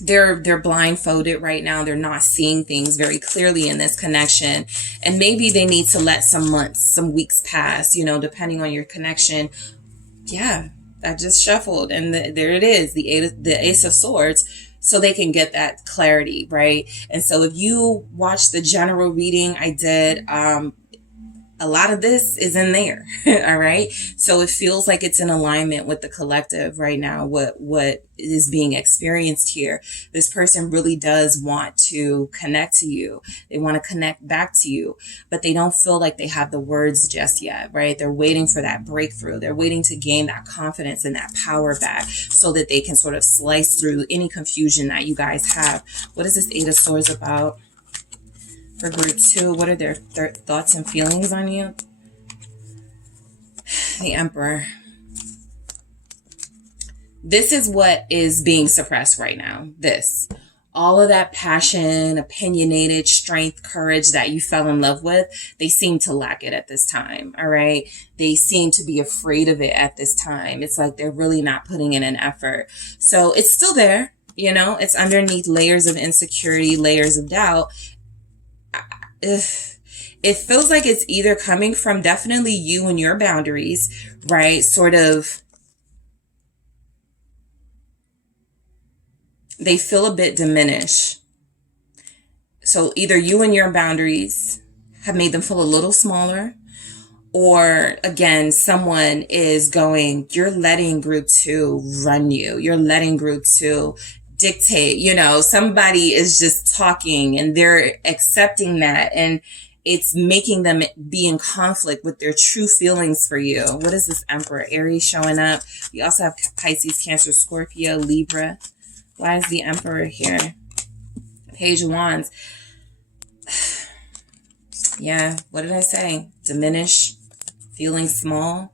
they're blindfolded right now. They're not seeing things very clearly in this connection. And maybe they need to let some months, some weeks pass, you know, depending on your connection. Yeah, I just shuffled, and there it is, the Ace of Swords, so they can get that clarity, right? And so if you watch the general reading I did, a lot of this is in there. All right. So it feels like it's in alignment with the collective right now. What is being experienced here. This person really does want to connect to you. They want to connect back to you, but they don't feel like they have the words just yet, right? They're waiting for that breakthrough. They're waiting to gain that confidence and that power back so that they can sort of slice through any confusion that you guys have. What is this Eight of Swords about? For group 2, what are their thoughts and feelings on you? The Emperor. This is what is being suppressed right now. This. All of that passion, opinionated strength, courage that you fell in love with, they seem to lack it at this time, all right? They seem to be afraid of it at this time. It's like they're really not putting in an effort. So it's still there, you know? It's underneath layers of insecurity, layers of doubt. It feels like it's either coming from definitely you and your boundaries, right? Sort of, they feel a bit diminished. So either you and your boundaries have made them feel a little smaller, or again, someone is going, you're letting group 2 run you. You're letting group 2 dictate, you know, somebody is just talking and they're accepting that, and it's making them be in conflict with their true feelings for you. What is this Emperor? Aries showing up. We also have Pisces, Cancer, Scorpio, Libra. Why is the Emperor here? Page of Wands. Yeah, what did I say? Diminish, feeling small.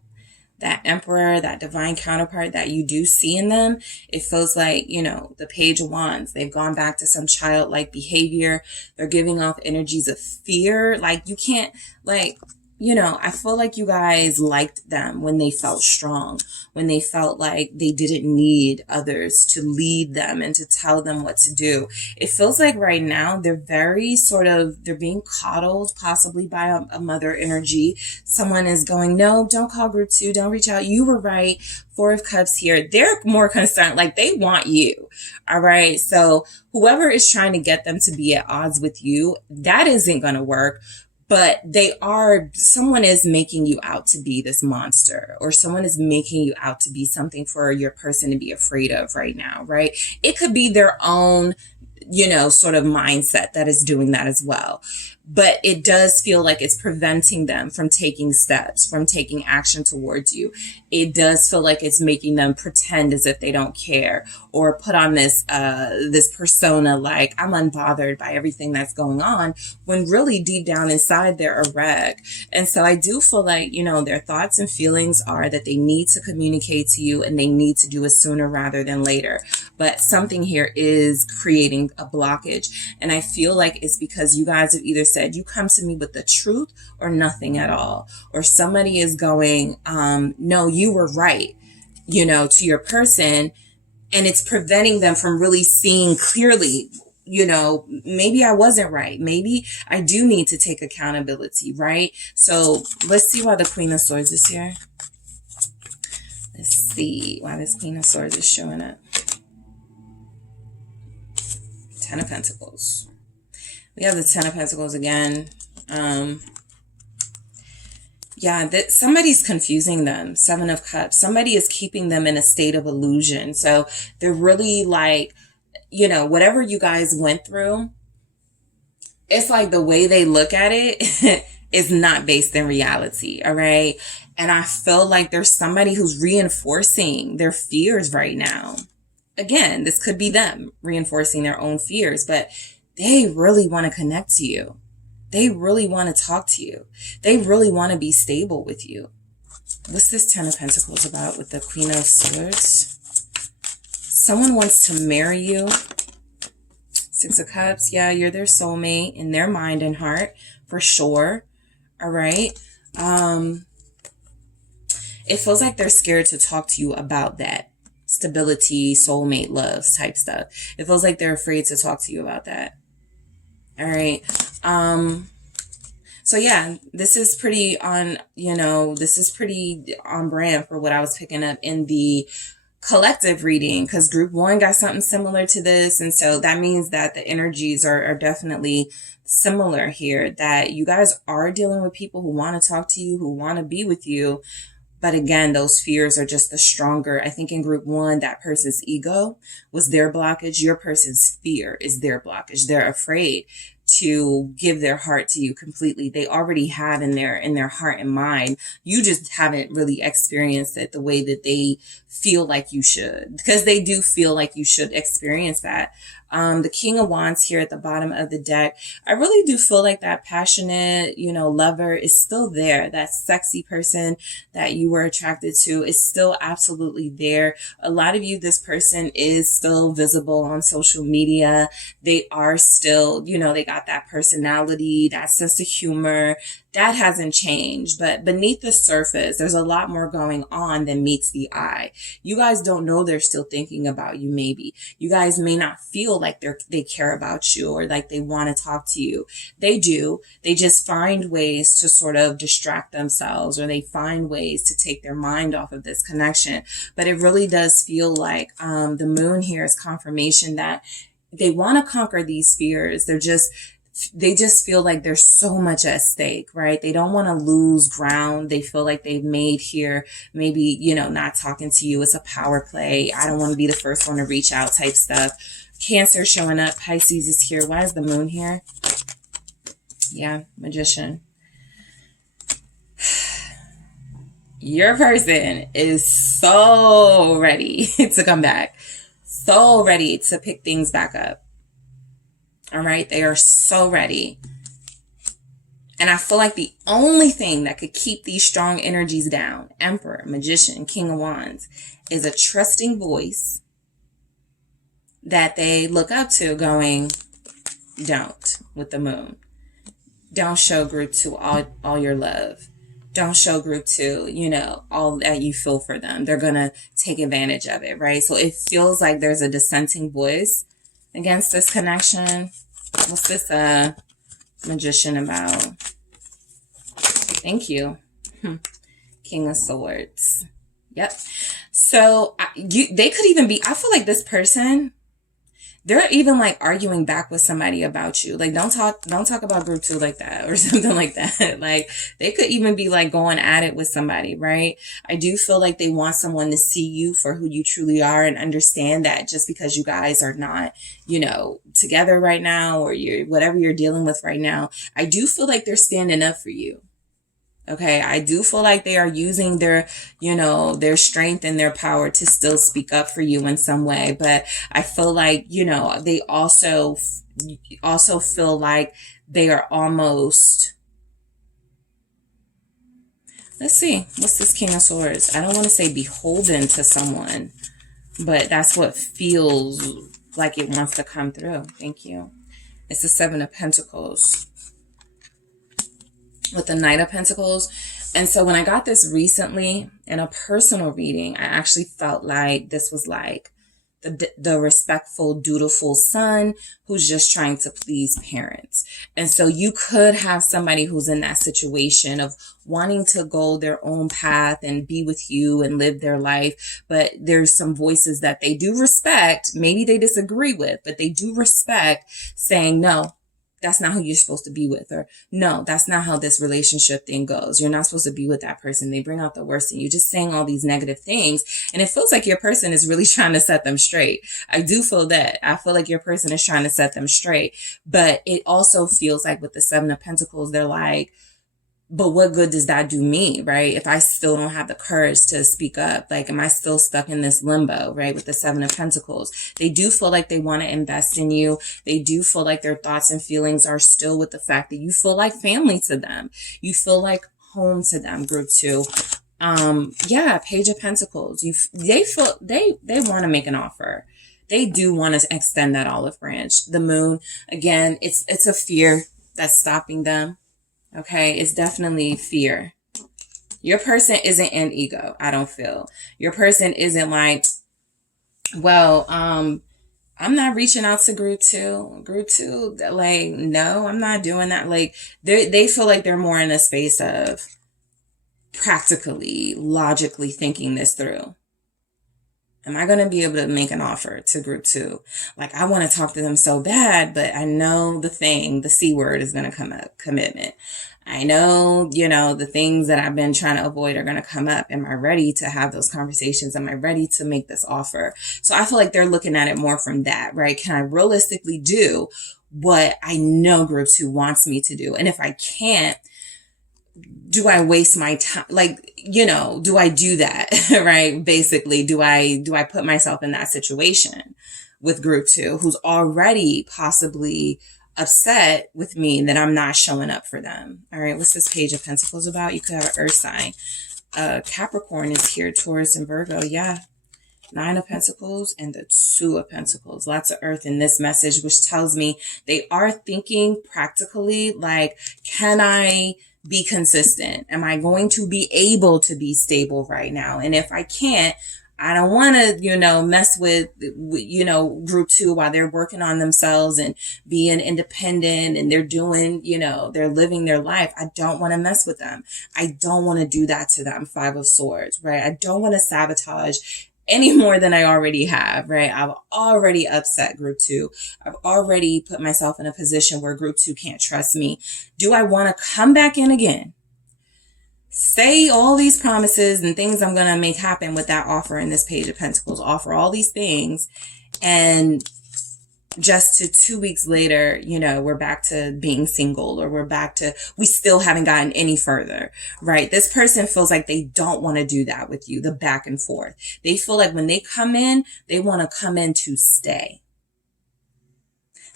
That Emperor, that divine counterpart that you do see in them, it feels like, you know, the Page of Wands, they've gone back to some childlike behavior. They're giving off energies of fear. Like, you can't, like, you know, I feel like you guys liked them when they felt strong, when they felt like they didn't need others to lead them and to tell them what to do. It feels like right now they're very sort of, they're being coddled possibly by a mother energy. Someone is going, no, don't call group 2. Don't reach out. You were right. 4 of Cups here. They're more concerned, like they want you. All right. So whoever is trying to get them to be at odds with you, that isn't going to work. But someone is making you out to be this monster, or someone is making you out to be something for your person to be afraid of right now, right? It could be their own, you know, sort of mindset that is doing that as well. But it does feel like it's preventing them from taking steps, from taking action towards you. It does feel like it's making them pretend as if they don't care, or put on this persona like, I'm unbothered by everything that's going on, when really deep down inside they're a wreck. And so I do feel like, you know, their thoughts and feelings are that they need to communicate to you, and they need to do it sooner rather than later. But something here is creating a blockage. And I feel like it's because you guys have either said, you come to me with the truth or nothing at all. Or somebody is going, no, you were right, you know, to your person. And it's preventing them from really seeing clearly, you know, maybe I wasn't right. Maybe I do need to take accountability, right? So let's see why the Queen of Swords is here. Let's see why this Queen of Swords is showing up. 10 of Pentacles. We have the 10 of Pentacles again. Yeah, somebody's confusing them. 7 of Cups. Somebody is keeping them in a state of illusion. So they're really like, you know, whatever you guys went through, it's like the way they look at it is not based in reality. All right. And I feel like there's somebody who's reinforcing their fears right now. Again, this could be them reinforcing their own fears, but they really want to connect to you. They really want to talk to you. They really want to be stable with you. What's this 10 of Pentacles about with the Queen of Swords? Someone wants to marry you. 6 of Cups. Yeah, you're their soulmate in their mind and heart for sure. All right. It feels like they're scared to talk to you about that. Stability, soulmate, love type stuff. It feels like they're afraid to talk to you about that. All right. So yeah, this is pretty on, you know, this is pretty on brand for what I was picking up in the collective reading, because group 1 got something similar to this. And so that means that the energies are definitely similar here, that you guys are dealing with people who want to talk to you, who want to be with you. But again, those fears are just the stronger. I think in group 1, that person's ego was their blockage. Your person's fear is their blockage. They're afraid to give their heart to you completely. They already have in their heart and mind. You just haven't really experienced it the way that they feel like you should, because they do feel like you should experience that. The King of Wands here at the bottom of the deck, I really do feel like that passionate, lover is still there. That sexy person that you were attracted to is still absolutely there. A lot of you, this person is still visible on social media. They are still, they got that personality, that sense of humor. That hasn't changed, but beneath the surface, there's a lot more going on than meets the eye. You guys don't know they're still thinking about you, maybe. You guys may not feel like they care about you or like they want to talk to you. They do. They just find ways to sort of distract themselves, or they find ways to take their mind off of this connection. But it really does feel like the moon here is confirmation that they want to conquer these fears. They just feel like there's so much at stake, right? They don't want to lose ground. They feel like they've made here, maybe, not talking to you. It's a power play. I don't want to be the first one to reach out type stuff. Cancer showing up. Pisces is here. Why is the moon here? Yeah, Magician. Your person is so ready to come back. So ready to pick things back up. All right. They are so ready. And I feel like the only thing that could keep these strong energies down, Emperor, Magician, King of Wands, is a trusting voice that they look up to going, don't, with the moon. Don't show group 2 all your love. Don't show group 2, all that you feel for them. They're going to take advantage of it, right? So it feels like there's a dissenting voice against this connection. What's this Magician about? Thank you. King of Swords. Yep. So they could even be, I feel like this person, they're even like arguing back with somebody about you. Like, don't talk about group 2 like that or something like that. Like, they could even be like going at it with somebody, right? I do feel like they want someone to see you for who you truly are and understand that just because you guys are not, together right now, or whatever you're dealing with right now, I do feel like they're standing up for you. Okay. I do feel like they are using their, their strength and their power to still speak up for you in some way. But I feel like, they also feel like they are almost, let's see, what's this King of Swords? I don't want to say beholden to someone, but that's what feels like it wants to come through. Thank you. It's the 7 of Pentacles with the Knight of Pentacles. And so when I got this recently in a personal reading, I actually felt like this was like the respectful, dutiful son who's just trying to please parents. And so you could have somebody who's in that situation of wanting to go their own path and be with you and live their life. But there's some voices that they do respect. Maybe they disagree with, but they do respect, saying, no, that's not who you're supposed to be with. Or no, that's not how this relationship thing goes. You're not supposed to be with that person. They bring out the worst in you, just saying all these negative things. And it feels like your person is really trying to set them straight. I do feel that. I feel like your person is trying to set them straight. But it also feels like with the 7 of Pentacles, they're like, but what good does that do me, right? If I still don't have the courage to speak up, like, am I still stuck in this limbo, right? With the 7 of Pentacles, they do feel like they want to invest in you. They do feel like their thoughts and feelings are still with the fact that you feel like family to them. You feel like home to them, group 2. Yeah, Page of Pentacles. They want to make an offer. They do want to extend that olive branch. The moon, again, it's a fear that's stopping them. Okay, it's definitely fear. Your person isn't an ego, I don't feel. Your person isn't like, well, I'm not reaching out to group 2. Group 2, like, no, I'm not doing that. Like, they feel like they're more in a space of practically, logically thinking this through. Am I going to be able to make an offer to group 2? Like, I want to talk to them so bad, but I know the C word is going to come up, commitment. I know, the things that I've been trying to avoid are going to come up. Am I ready to have those conversations? Am I ready to make this offer? So I feel like they're looking at it more from that, right? Can I realistically do what I know group 2 wants me to do? And if I can't, do I waste my time? Like, do I do that? Right? Basically, do I put myself in that situation with group 2 who's already possibly upset with me that I'm not showing up for them? All right. What's this Page of Pentacles about? You could have an earth sign. Capricorn is here, Taurus and Virgo. Yeah. 9 of Pentacles and the 2 of Pentacles. Lots of earth in this message, which tells me they are thinking practically, like, can I be consistent? Am I going to be able to be stable right now? And if I can't, I don't want to, mess with, group 2 while they're working on themselves and being independent and they're doing, they're living their life. I don't want to mess with them. I don't want to do that to them. 5 of Swords, right? I don't want to sabotage any more than I already have, right? I've already upset group 2. I've already put myself in a position where group 2 can't trust me. Do I want to come back in again? Say all these promises and things I'm going to make happen with that offer in this Page of Pentacles, offer all these things, and just to 2 weeks later, we're back to being single, or we still haven't gotten any further, right? This person feels like they don't want to do that with you, the back and forth. They feel like when they come in, they want to come in to stay.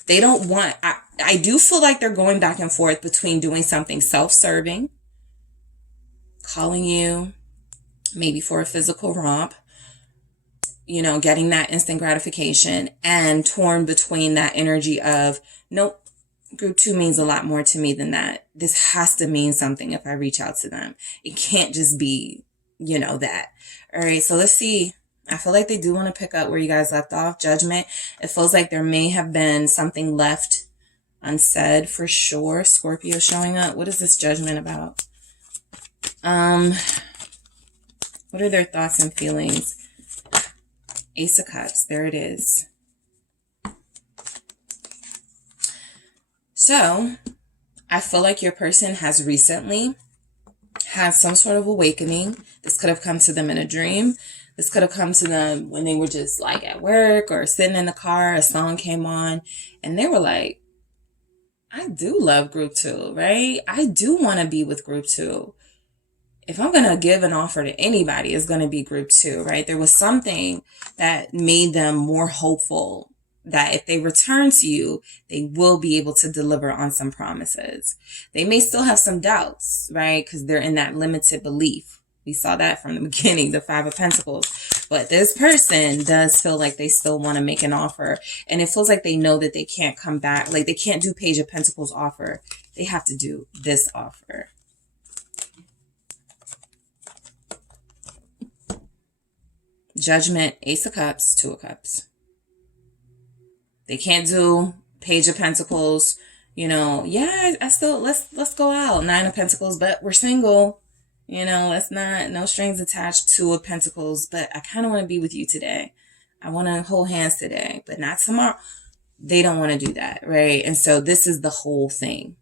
They don't want, I do feel like they're going back and forth between doing something self-serving, calling you maybe for a physical romp, getting that instant gratification, and torn between that energy of, nope, group 2 means a lot more to me than that. This has to mean something if I reach out to them. It can't just be, that. All right. So let's see. I feel like they do want to pick up where you guys left off. Judgment. It feels like there may have been something left unsaid for sure. Scorpio showing up. What is this Judgment about? What are their thoughts and feelings? Ace of Cups. There it is. So I feel like your person has recently had some sort of awakening. This could have come to them in a dream. This could have come to them when they were just like at work or sitting in the car. A song came on and they were like, I do love group 2, right? I do want to be with group 2. If I'm going to give an offer to anybody, it's going to be group 2, right? There was something that made them more hopeful that if they return to you, they will be able to deliver on some promises. They may still have some doubts, right? Because they're in that limited belief. We saw that from the beginning, the 5 of Pentacles. But this person does feel like they still want to make an offer. And it feels like they know that they can't come back. Like they can't do Page of Pentacles offer. They have to do this offer. Judgment, Ace of Cups, 2 of Cups. They can't do Page of Pentacles, yeah, I still, let's go out. 9 of Pentacles, but we're single. Let's not, no strings attached. 2 of Pentacles, but I kind of want to be with you today. I want to hold hands today, but not tomorrow. They don't want to do that, right? And so this is the whole thing.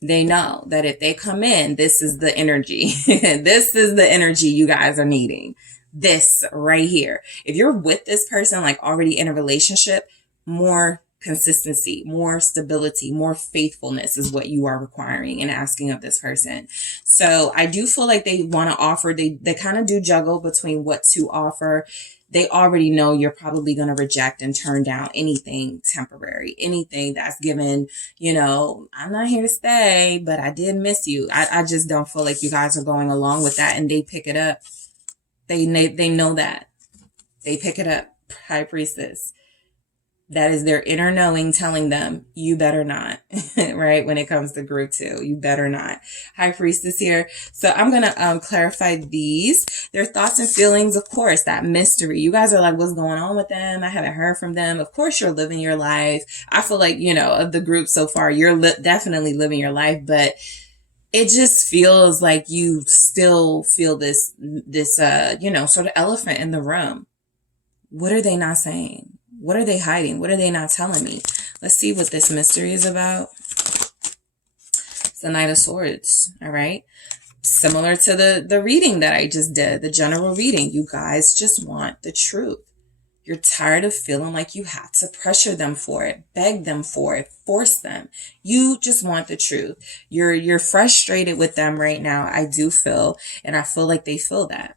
They know that if they come in, this is the energy. This is the energy you guys are needing. This right here. If you're with this person, like already in a relationship, more consistency, more stability, more faithfulness is what you are requiring and asking of this person. So I do feel like they want to offer, they kind of do juggle between what to offer. They already know you're probably going to reject and turn down anything temporary, anything that's given, I'm not here to stay, but I did miss you. I just don't feel like you guys are going along with that, and they pick it up. They know that. They pick it up. High Priestess. That is their inner knowing telling them, you better not, right? When it comes to group 2, you better not. High Priestess here. So I'm going to clarify these. Their thoughts and feelings, of course, that mystery. You guys are like, what's going on with them? I haven't heard from them. Of course, you're living your life. I feel like, of the group so far, you're definitely living your life, but it just feels like you still feel this sort of elephant in the room. What are they not saying? What are they hiding? What are they not telling me? Let's see what this mystery is about. It's the Knight of Swords, all right? Similar to the reading that I just did, the general reading. You guys just want the truth. You're tired of feeling like you have to pressure them for it, beg them for it, force them. You just want the truth. You're frustrated with them right now, I do feel, and I feel like they feel that.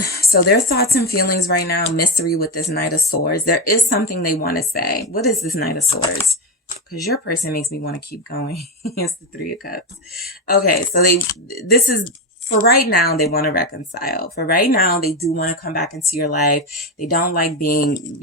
So their thoughts and feelings right now, mystery with this Knight of Swords. There is something they want to say. What is this Knight of Swords? Because your person makes me want to keep going. It's the Three of Cups. Okay, so this is, for right now, they want to reconcile. For right now, they do want to come back into your life. They don't like being,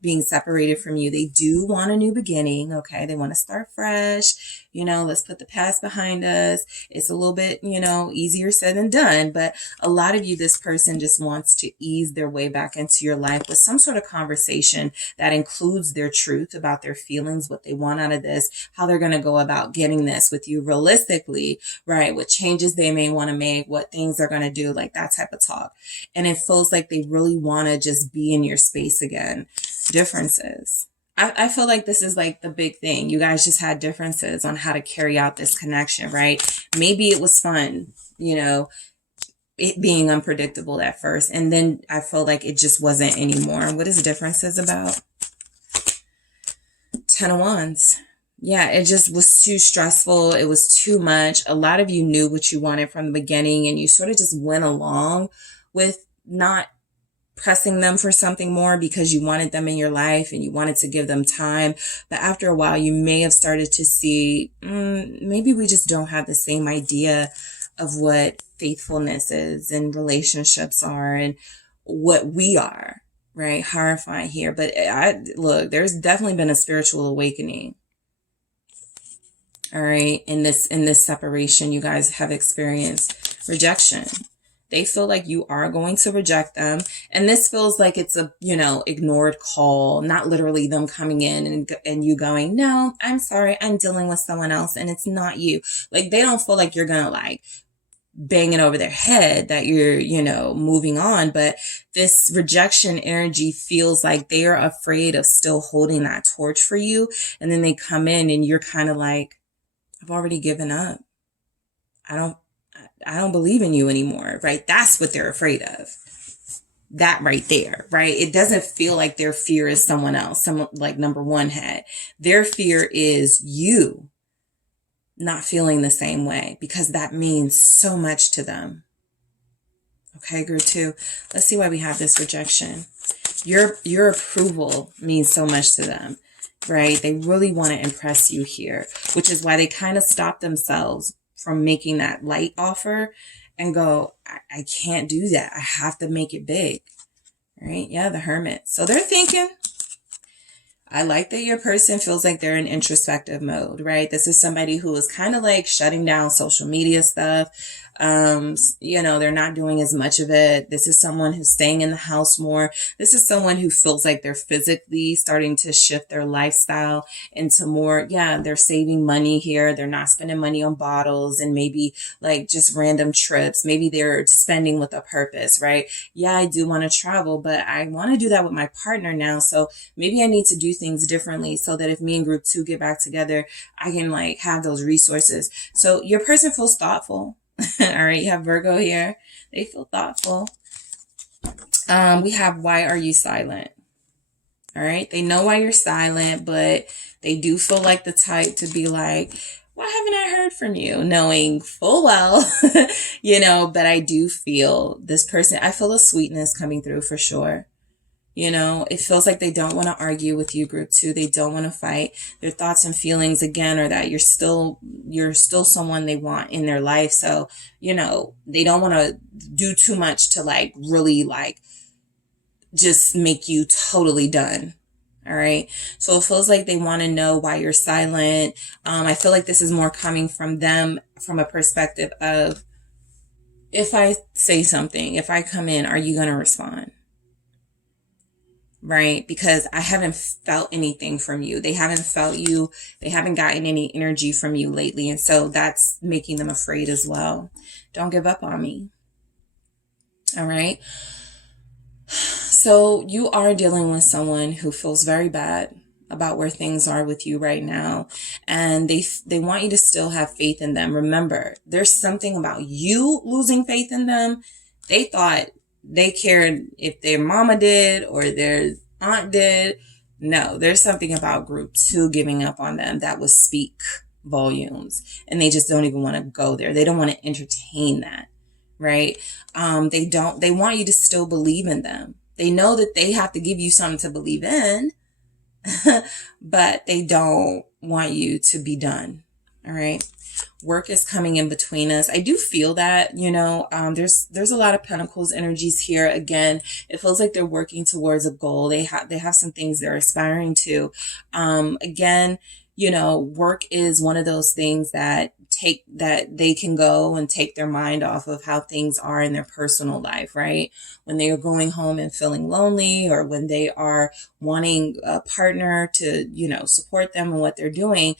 being separated from you. They do want a new beginning, okay? They want to start fresh. Let's put the past behind us. It's a little bit, easier said than done. But a lot of you, this person just wants to ease their way back into your life with some sort of conversation that includes their truth about their feelings, what they want out of this, how they're going to go about getting this with you realistically, right? What changes they may want to make, what things they're going to do, like that type of talk. And it feels like they really want to just be in your space again. Differences. I feel like this is like the big thing. You guys just had differences on how to carry out this connection, right? Maybe it was fun, it being unpredictable at first. And then I feel like it just wasn't anymore. What is differences about? 10 of Wands. Yeah, it just was too stressful. It was too much. A lot of you knew what you wanted from the beginning, and you sort of just went along with not pressing them for something more because you wanted them in your life and you wanted to give them time. But after a while, you may have started to see, maybe we just don't have the same idea of what faithfulness is and relationships are and what we are, right? Horrifying here. But look, there's definitely been a spiritual awakening. All right. In this separation, you guys have experienced rejection. They feel like you are going to reject them. And this feels like it's a, ignored call, not literally them coming in and you going, no, I'm sorry, I'm dealing with someone else and it's not you. Like, they don't feel like you're going to like bang it over their head that you're, moving on. But this rejection energy feels like they are afraid of still holding that torch for you. And then they come in and you're kind of like, I've already given up. I don't believe in you anymore, right? That's what they're afraid of. That right there, right? It doesn't feel like their fear is someone else, someone like number one had. Their fear is you not feeling the same way because that means so much to them. Okay, group 2. Let's see why we have this rejection. Your approval means so much to them, right? They really want to impress you here, which is why they kind of stop themselves from making that light offer and go, I can't do that. I have to make it big, right? Yeah, the Hermit. So they're thinking, I like that your person feels like they're in introspective mode, right? This is somebody who is kind of like shutting down social media stuff. They're not doing as much of it. This is someone who's staying in the house more. This is someone who feels like they're physically starting to shift their lifestyle into more, they're saving money here. They're not spending money on bottles and maybe like just random trips. Maybe they're spending with a purpose, right? Yeah, I do want to travel, but I want to do that with my partner now. So maybe I need to do things differently so that if me and group 2 get back together, I can like have those resources. So your person feels thoughtful. All right, you have Virgo here. They feel thoughtful. We have, why are you silent? All right, they know why you're silent, but they do feel like the type to be like, why haven't I heard from you? Knowing full well, but I do feel this person, I feel a sweetness coming through for sure. It feels like they don't want to argue with you, group 2. They don't want to fight. Their thoughts and feelings, again, are that you're still someone they want in their life. So, they don't want to do too much to like really like just make you totally done. All right. So it feels like they want to know why you're silent. I feel like this is more coming from them from a perspective of, if I say something, if I come in, are you going to respond? Right? Because I haven't felt anything from you. They haven't felt you. They haven't gotten any energy from you lately. And so that's making them afraid as well. Don't give up on me. All right. So you are dealing with someone who feels very bad about where things are with you right now, and they want you to still have faith in them. Remember, there's something about you losing faith in them. They thought they cared if their mama did or their aunt did. No, there's something about group 2 giving up on them that would speak volumes, and they just don't even want to go there. They don't want to entertain that, right? They want you to still believe in them. They know that they have to give you something to believe in, but they don't want you to be done. All right. Work is coming in between us. I do feel that, there's a lot of pentacles energies here. Again, it feels like they're working towards a goal. They have some things they're aspiring to. Again, work is one of those things that they can go and take their mind off of how things are in their personal life, right? When they are going home and feeling lonely, or when they are wanting a partner to, support them in what they're doing,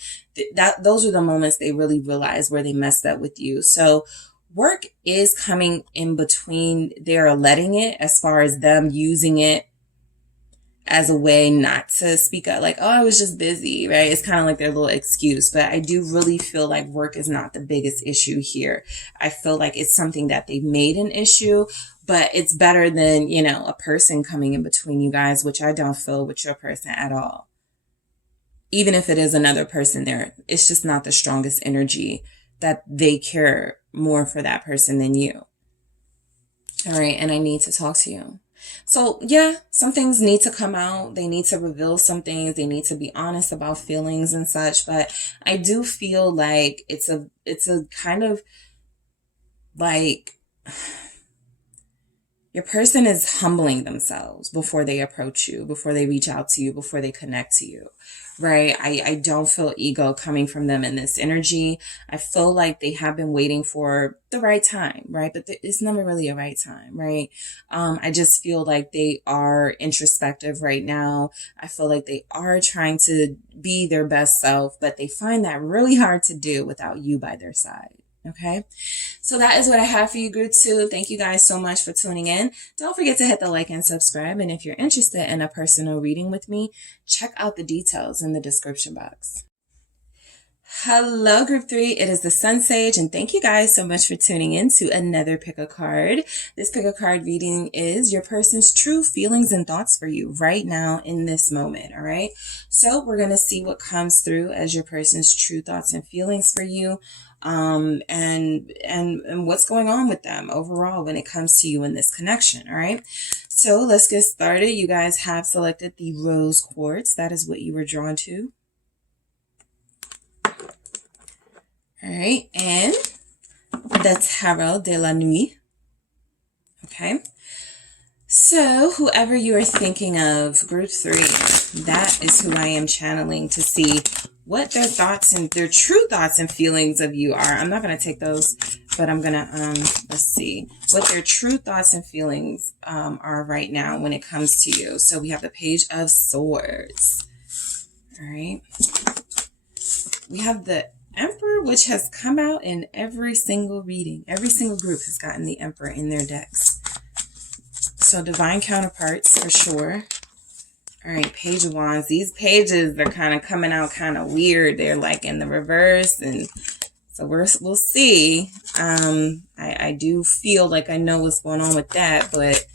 those are the moments they really realize where they messed up with you. So work is coming in between. They're letting it, as far as them using it as a way not to speak up, like, oh, I was just busy, right? It's kind of like their little excuse. But I do really feel like work is not the biggest issue here. I feel like it's something that they've made an issue, but it's better than, a person coming in between you guys, which I don't feel with your person at all. Even if it is another person there, it's just not the strongest energy that they care more for that person than you. All right. And I need to talk to you. So yeah, some things need to come out. They need to reveal some things. They need to be honest about feelings and such. But I do feel like it's a kind of like your person is humbling themselves before they approach you, before they reach out to you, before they connect to you, right? I don't feel ego coming from them in this energy. I feel like they have been waiting for the right time, right? But it's never really a right time, right? I just feel like they are introspective right now. I feel like they are trying to be their best self, but they find that really hard to do without you by their side. Okay, so that is what I have for you, group 2. Thank you guys so much for tuning in. Don't forget to hit the like and subscribe. And if you're interested in a personal reading with me, check out the details in the description box. Hello, group 3. It is the SunSage, and thank you guys so much for tuning in to another pick a card. This pick a card reading is your person's true feelings and thoughts for you right now in this moment. All right. So we're going to see what comes through as your person's true thoughts and feelings for you. And what's going on with them overall when it comes to you in this connection. All right. So let's get started. You guys have selected the rose quartz. That is what you were drawn to. All right. And the Tarot de la Nuit. Okay. So whoever you are thinking of, group 3, that is who I am channeling to see what their thoughts and their true thoughts and feelings of you are. I'm not going to take those, but I'm going to, let's see what their true thoughts and feelings are right now when it comes to you. So we have the Page of Swords. All right. We have the Emperor, which has come out in every single reading. Every single group has gotten the Emperor in their decks. So divine counterparts for sure. All right, Page of Wands. These pages are kind of coming out kind of weird. They're like in the reverse, and so we'll see. I do feel like I know what's going on with that, but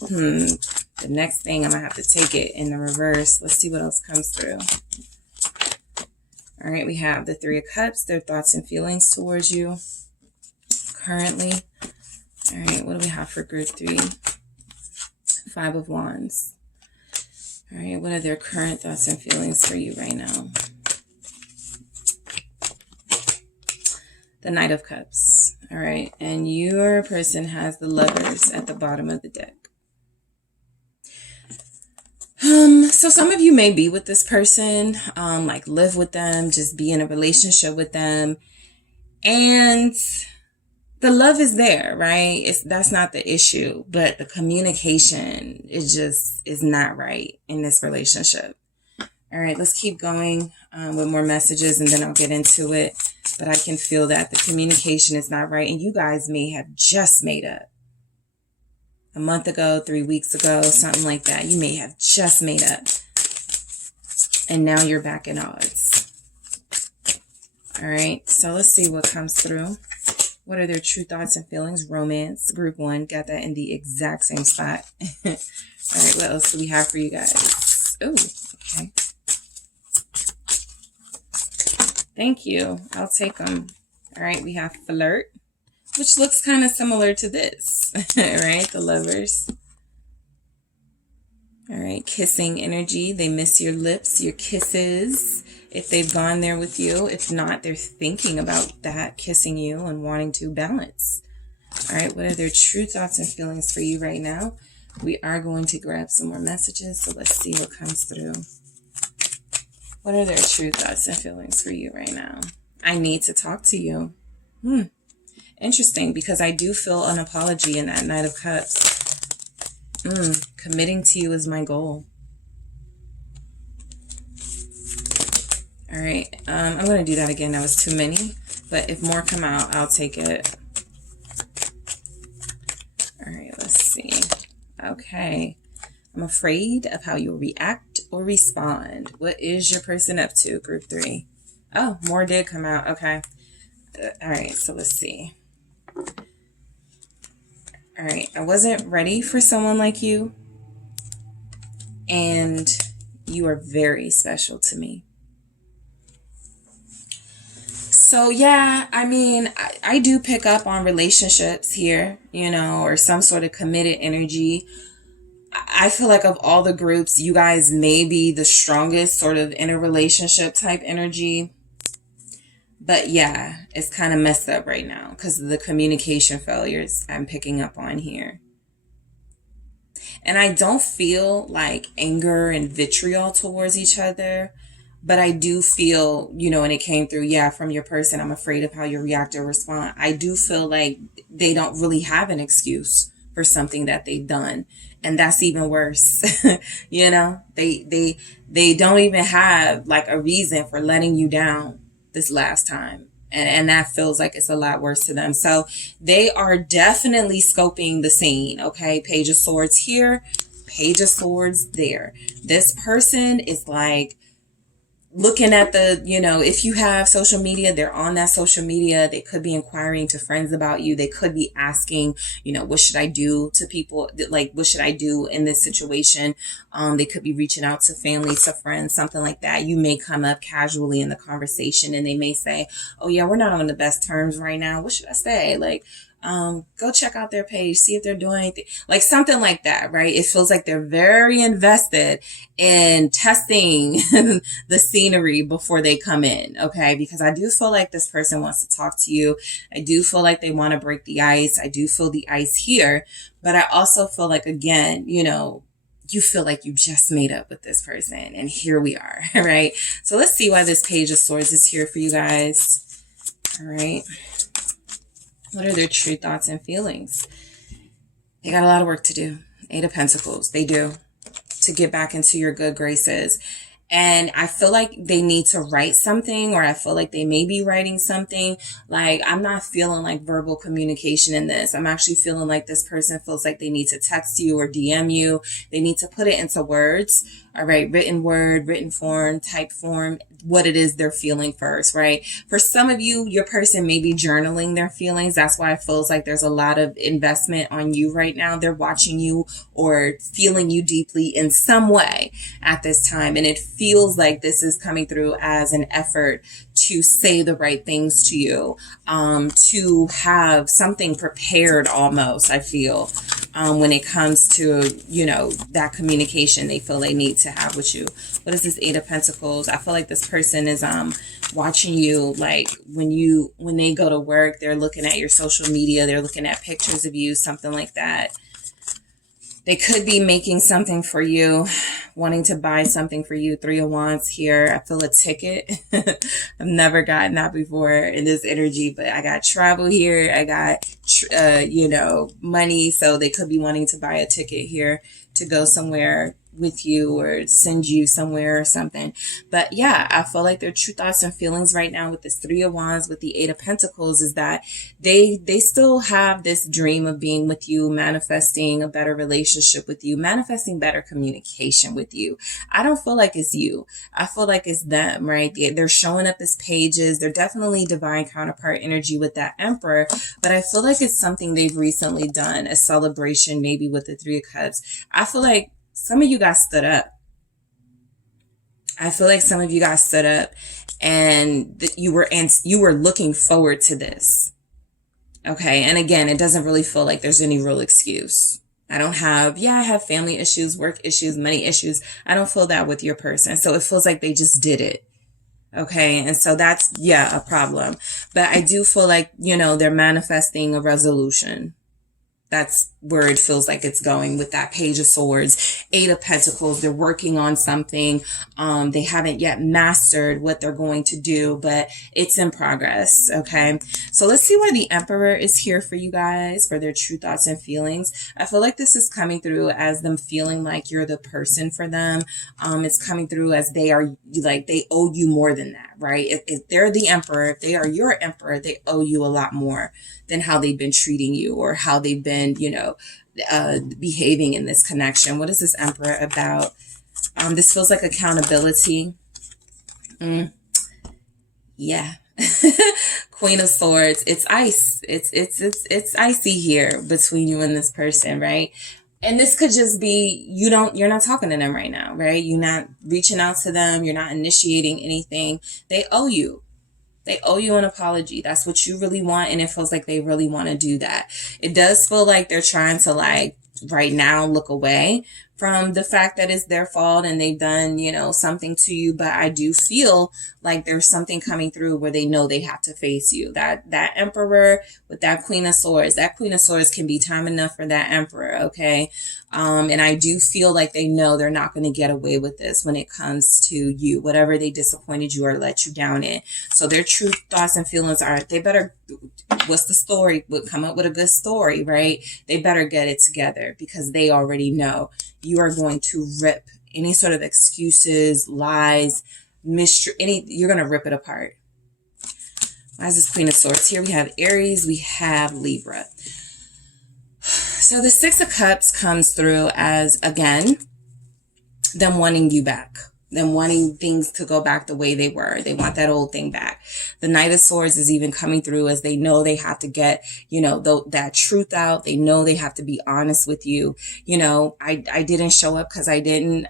the next thing I'm gonna have to take it in the reverse. Let's see what else comes through. All right, we have the 3 of Cups. Their thoughts and feelings towards you currently. All right, what do we have for group 3? 5 of Wands. All right, what are their current thoughts and feelings for you right now? The Knight of Cups. All right, and your person has the Lovers at the bottom of the deck. So some of you may be with this person, like live with them, just be in a relationship with them, and the love is there, right? That's not the issue, but the communication is not right in this relationship. All right, let's keep going with more messages, and then I'll get into it. But I can feel that the communication is not right, and you guys may have just made up. a month ago, 3 weeks ago, something like that. You may have just made up. And now you're back in odds. All right, so let's see what comes through. What are their true thoughts and feelings? Romance, group 1. Got that in the exact same spot. All right, what else do we have for you guys? Oh, okay. Thank you. I'll take them. All right, we have flirt, which looks kind of similar to this. All right, the lovers. All right, kissing energy. They miss your lips, your kisses, if they've gone there with you. If not, they're thinking about that, kissing you and wanting to balance. All right, what are their true thoughts and feelings for you right now? We are going to grab some more messages, so let's see what comes through. What are their true thoughts and feelings for you right now? I need to talk to you. Interesting, because I do feel an apology in that Knight of Cups. Committing to you is my goal. All right, I'm going to do that again. That was too many, but if more come out, I'll take it. All right, let's see. Okay, I'm afraid of how you'll react or respond. What is your person up to, group 3? Oh, more did come out. Okay. All right, so let's see. All right, I wasn't ready for someone like you, and you are very special to me. So yeah, I mean, I do pick up on relationships here, you know, or some sort of committed energy. I feel like of all the groups, you guys may be the strongest sort of in a relationship type energy. But yeah, it's kind of messed up right now because of the communication failures I'm picking up on here. And I don't feel like anger and vitriol towards each other, but I do feel, you know, and it came through, yeah, from your person, I'm afraid of how you react or respond. I do feel like they don't really have an excuse for something that they've done. And that's even worse. You know, they don't even have like a reason for letting you down this last time. And that feels like it's a lot worse to them. So they are definitely scoping the scene. Okay. Page of Swords here, Page of Swords there. This person is like looking at the, you know, if you have social media, they're on that social media. They could be inquiring to friends about you. They could be asking, you know, what should I do to people? Like, what should I do in this situation? They could be reaching out to family, to friends, something like that. You may come up casually in the conversation and they may say, oh yeah, we're not on the best terms right now. What should I say? Like, go check out their page, see if they're doing anything, like something like that, right? It feels like they're very invested in testing the scenery before they come in, okay? Because I do feel like this person wants to talk to you. I do feel like they want to break the ice. I do feel the ice here, but I also feel like, again, you know, you feel like you just made up with this person, and here we are, right? So let's see why this Page of Swords is here for you guys. All right. What are their true thoughts and feelings? They got a lot of work to do. 8 of Pentacles. They do. To get back into your good graces. And I feel like they need to write something, or I feel like they may be writing something. Like, I'm not feeling like verbal communication in this. I'm actually feeling like this person feels like they need to text you or DM you. They need to put it into words. All right. Written word, written form, type form, what it is they're feeling first, right? For some of you, your person may be journaling their feelings. That's why it feels like there's a lot of investment on you right now. They're watching you or feeling you deeply in some way at this time. And it feels like this is coming through as an effort to say the right things to you, to have something prepared almost, I feel, when it comes to, you know, that communication they feel they need to have with you. What is this 8 of Pentacles? I feel like this person is watching you, like when they go to work, they're looking at your social media, they're looking at pictures of you, something like that. They could be making something for you, wanting to buy something for you. 3 of Wands here. I feel a ticket. I've never gotten that before in this energy, but I got travel here. I got, you know, money. So they could be wanting to buy a ticket here to go somewhere with you or send you somewhere or something. But yeah, I feel like their true thoughts and feelings right now with this Three of Wands, with the Eight of Pentacles, is that they still have this dream of being with you, manifesting a better relationship with you, manifesting better communication with you. I don't feel like it's you. I feel like it's them, right? They're showing up as pages. They're definitely divine counterpart energy with that Emperor, but I feel like it's something they've recently done, a celebration maybe with the Three of Cups. I feel like some of you guys stood up. I feel like some of you guys stood up and you were looking forward to this. Okay. And again, it doesn't really feel like there's any real excuse. I have family issues, work issues, money issues. I don't feel that with your person. So it feels like they just did it. Okay. And so that's, a problem. But I do feel like, they're manifesting a resolution. That's where it feels like it's going with that Page of Swords, Eight of Pentacles. They're working on something. They haven't yet mastered what they're going to do, but it's in progress. Okay. So let's see why the Emperor is here for you guys, for their true thoughts and feelings. I feel like this is coming through as them feeling like you're the person for them. It's coming through as they are like, they owe you more than that, right? If they're the Emperor, if they are your Emperor, they owe you a lot more than how they've been treating you or how they've been, behaving in this connection. What is this Emperor about? This feels like accountability. Yeah. Queen of Swords. It's ice. It's icy here between you and this person, right? And this could just be, you're not talking to them right now, right? You're not reaching out to them. You're not initiating anything. They owe you. They owe you an apology. That's what you really want. And it feels like they really want to do that. It does feel like they're trying to right now look away from the fact that it's their fault and they've done, something to you. But I do feel like there's something coming through where they know they have to face you. That Emperor with that Queen of Swords can be time enough for that Emperor. Okay. And I do feel like they know they're not going to get away with this when it comes to you, whatever they disappointed you or let you down in. So their true thoughts and feelings are, they better, what's the story? Come up with a good story, right? They better get it together because they already know you are going to rip any sort of excuses, lies, you're going to rip it apart. Why is this Queen of Swords here? We have Aries, we have Libra. So the Six of Cups comes through as, again, them wanting you back. Them wanting things to go back the way they were. They want that old thing back. The Knight of Swords is even coming through as they know they have to get, that truth out. They know they have to be honest with you. I didn't show up because I didn't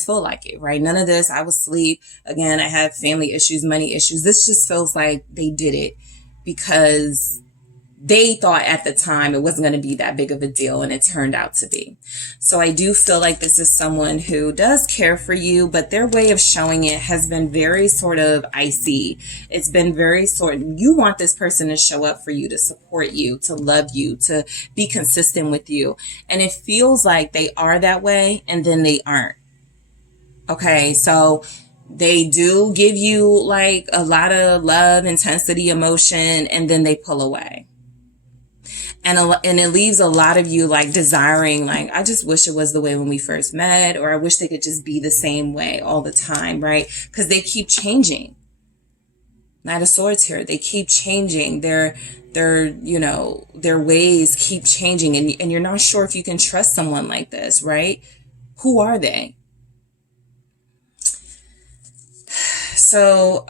feel like it, right? None of this. I was asleep. Again, I had family issues, money issues. This just feels like they did it because they thought at the time it wasn't going to be that big of a deal, and it turned out to be. So I do feel like this is someone who does care for you, but their way of showing it has been very sort of icy. It's been very you want this person to show up for you, to support you, to love you, to be consistent with you. And it feels like they are that way, and then they aren't. Okay, so they do give you like a lot of love, intensity, emotion, and then they pull away. And it leaves a lot of you like desiring, like, I just wish it was the way when we first met, or I wish they could just be the same way all the time, right? Because they keep changing. Knight of Swords here. They keep changing. Their ways keep changing. And you're not sure if you can trust someone like this, right? Who are they? So,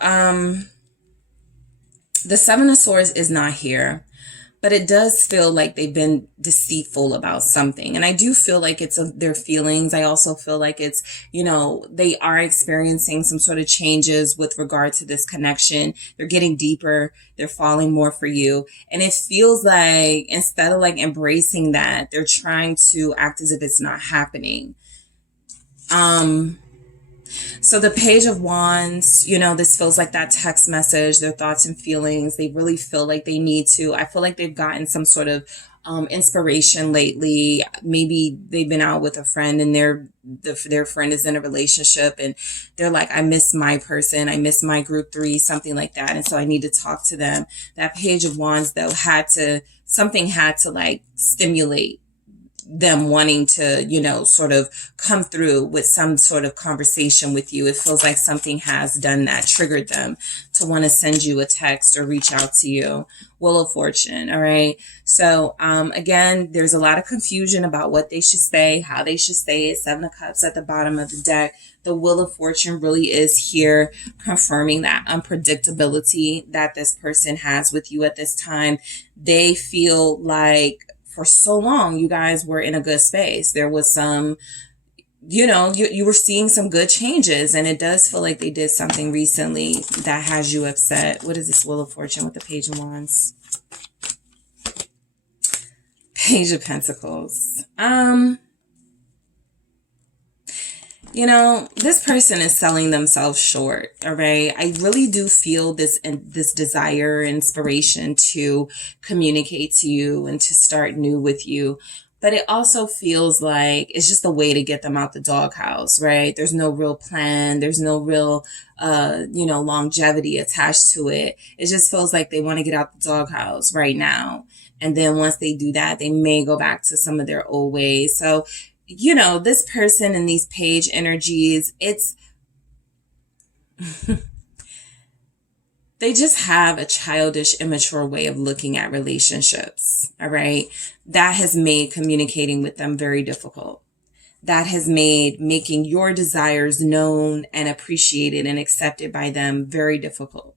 the Seven of Swords is not here. But it does feel like they've been deceitful about something. And I do feel like it's their feelings. I also feel like it's, they are experiencing some sort of changes with regard to this connection. They're getting deeper. They're falling more for you. And it feels like instead of like embracing that, they're trying to act as if it's not happening. So the Page of Wands, this feels like that text message, their thoughts and feelings. They really feel like they need to. I feel like they've gotten some sort of inspiration lately. Maybe they've been out with a friend and their friend is in a relationship and they're like, I miss my person. I miss my group 3, something like that. And so I need to talk to them. That Page of Wands, though, something had to like stimulate them wanting to, you know, sort of come through with some sort of conversation with you. It feels like something has done that, triggered them to want to send you a text or reach out to you. Wheel of Fortune. All right. So, again, there's a lot of confusion about what they should say, how they should say it. Seven of Cups at the bottom of the deck. The Wheel of Fortune really is here confirming that unpredictability that this person has with you at this time. They feel like for so long, you guys were in a good space. There was some, you know, you were seeing some good changes, and it does feel like they did something recently that has you upset. What is this Wheel of Fortune with the Page of Wands? Page of Pentacles. You know, this person is selling themselves short, all right? I really do feel this desire, inspiration to communicate to you and to start new with you. But it also feels like it's just a way to get them out the doghouse, right? There's no real plan. There's no real, you know, longevity attached to it. It just feels like they want to get out the doghouse right now. And then once they do that, they may go back to some of their old ways. So, you know, this person and these page energies, it's, they just have a childish, immature way of looking at relationships. All right. That has made communicating with them very difficult. That has made making your desires known and appreciated and accepted by them very difficult,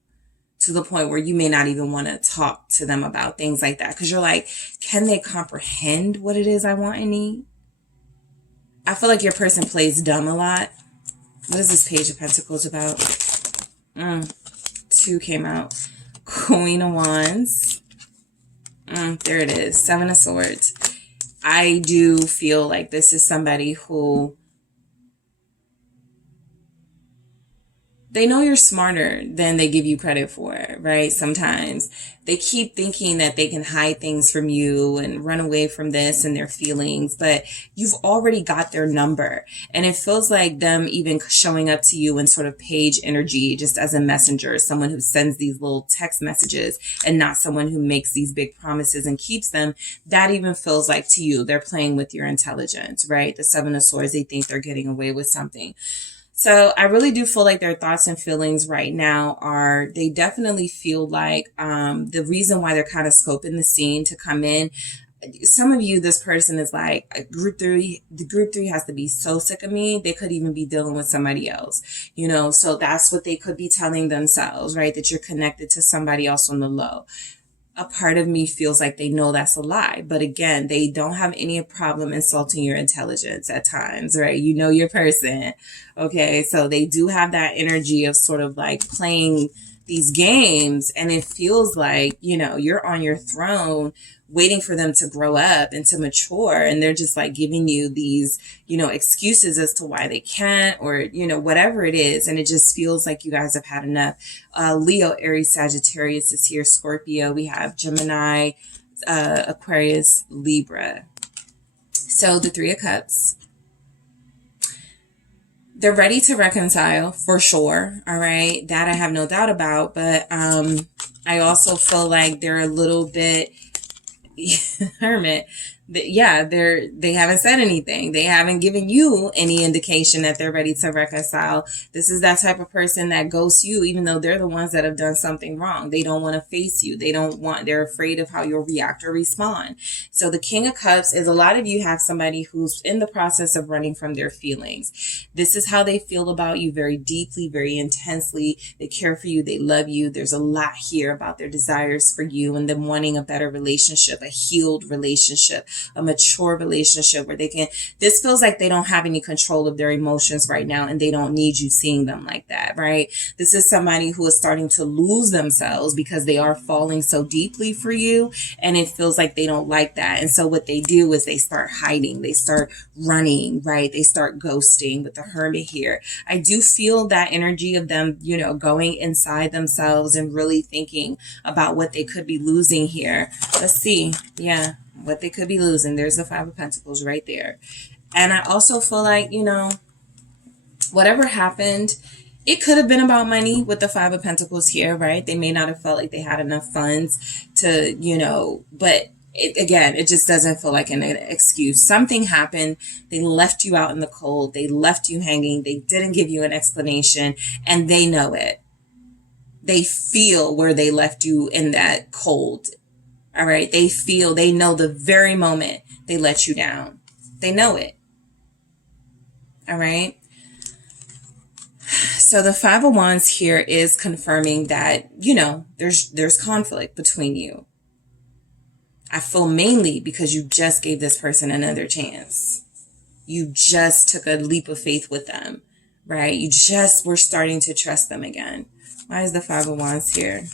to the point where you may not even want to talk to them about things like that. Because you're like, can they comprehend what it is I want and need? I feel like your person plays dumb a lot. What is this Page of Pentacles about? Two came out. Queen of Wands. There it is. Seven of Swords. I do feel like this is somebody who, they know you're smarter than they give you credit for, right? Sometimes they keep thinking that they can hide things from you and run away from this and their feelings, but you've already got their number. And it feels like them even showing up to you in sort of page energy, just as a messenger, someone who sends these little text messages and not someone who makes these big promises and keeps them. That even feels like to you, they're playing with your intelligence, right? The Seven of Swords, they think they're getting away with something. So I really do feel like their thoughts and feelings right now are, they definitely feel like the reason why they're kind of scoping the scene to come in. Some of you, this person is like, group three, the group three has to be so sick of me. They could even be dealing with somebody else, you know, so that's what they could be telling themselves, right? That you're connected to somebody else on the low. A part of me feels like they know that's a lie. But again, they don't have any problem insulting your intelligence at times, right? You know your person. Okay. So they do have that energy of sort of like playing these games. And it feels like, you know, you're on your throne waiting for them to grow up and to mature. And they're just like giving you these, you know, excuses as to why they can't, or, you know, whatever it is. And it just feels like you guys have had enough. Leo, Aries, Sagittarius is here. Scorpio. We have Gemini, Aquarius, Libra. So the Three of Cups. They're ready to reconcile for sure. All right. That I have no doubt about. But I also feel like they're a little bit Hermit. Yeah, they haven't said anything. They haven't given you any indication that they're ready to reconcile. This is that type of person that ghosts you, even though they're the ones that have done something wrong. They don't want to face you. They're afraid of how you'll react or respond. So the King of Cups is, a lot of you have somebody who's in the process of running from their feelings. This is how they feel about you, very deeply, very intensely. They care for you. They love you. There's a lot here about their desires for you and them wanting a better relationship, a healed relationship, a mature relationship where this feels like they don't have any control of their emotions right now, and they don't need you seeing them like that, right? This is somebody who is starting to lose themselves because they are falling so deeply for you, and it feels like they don't like that. And so what they do is they start hiding, they start running, right? They start ghosting with the Hermit here. I do feel that energy of them, you know, going inside themselves and really thinking about what they could be losing here. Let's see. Yeah. What they could be losing. There's the Five of Pentacles right there. And I also feel like, you know, whatever happened, it could have been about money with the Five of Pentacles here, right? They may not have felt like they had enough funds to, you know, but Again, it just doesn't feel like an excuse. Something happened. They left you out in the cold. They left you hanging. They didn't give you an explanation, and they know it. They feel where they left you in that cold. All right. They know the very moment they let you down. They know it. All right. So the Five of Wands here is confirming that, there's conflict between you. I feel mainly because you just gave this person another chance. You just took a leap of faith with them, right? You just were starting to trust them again. Why is the Five of Wands here?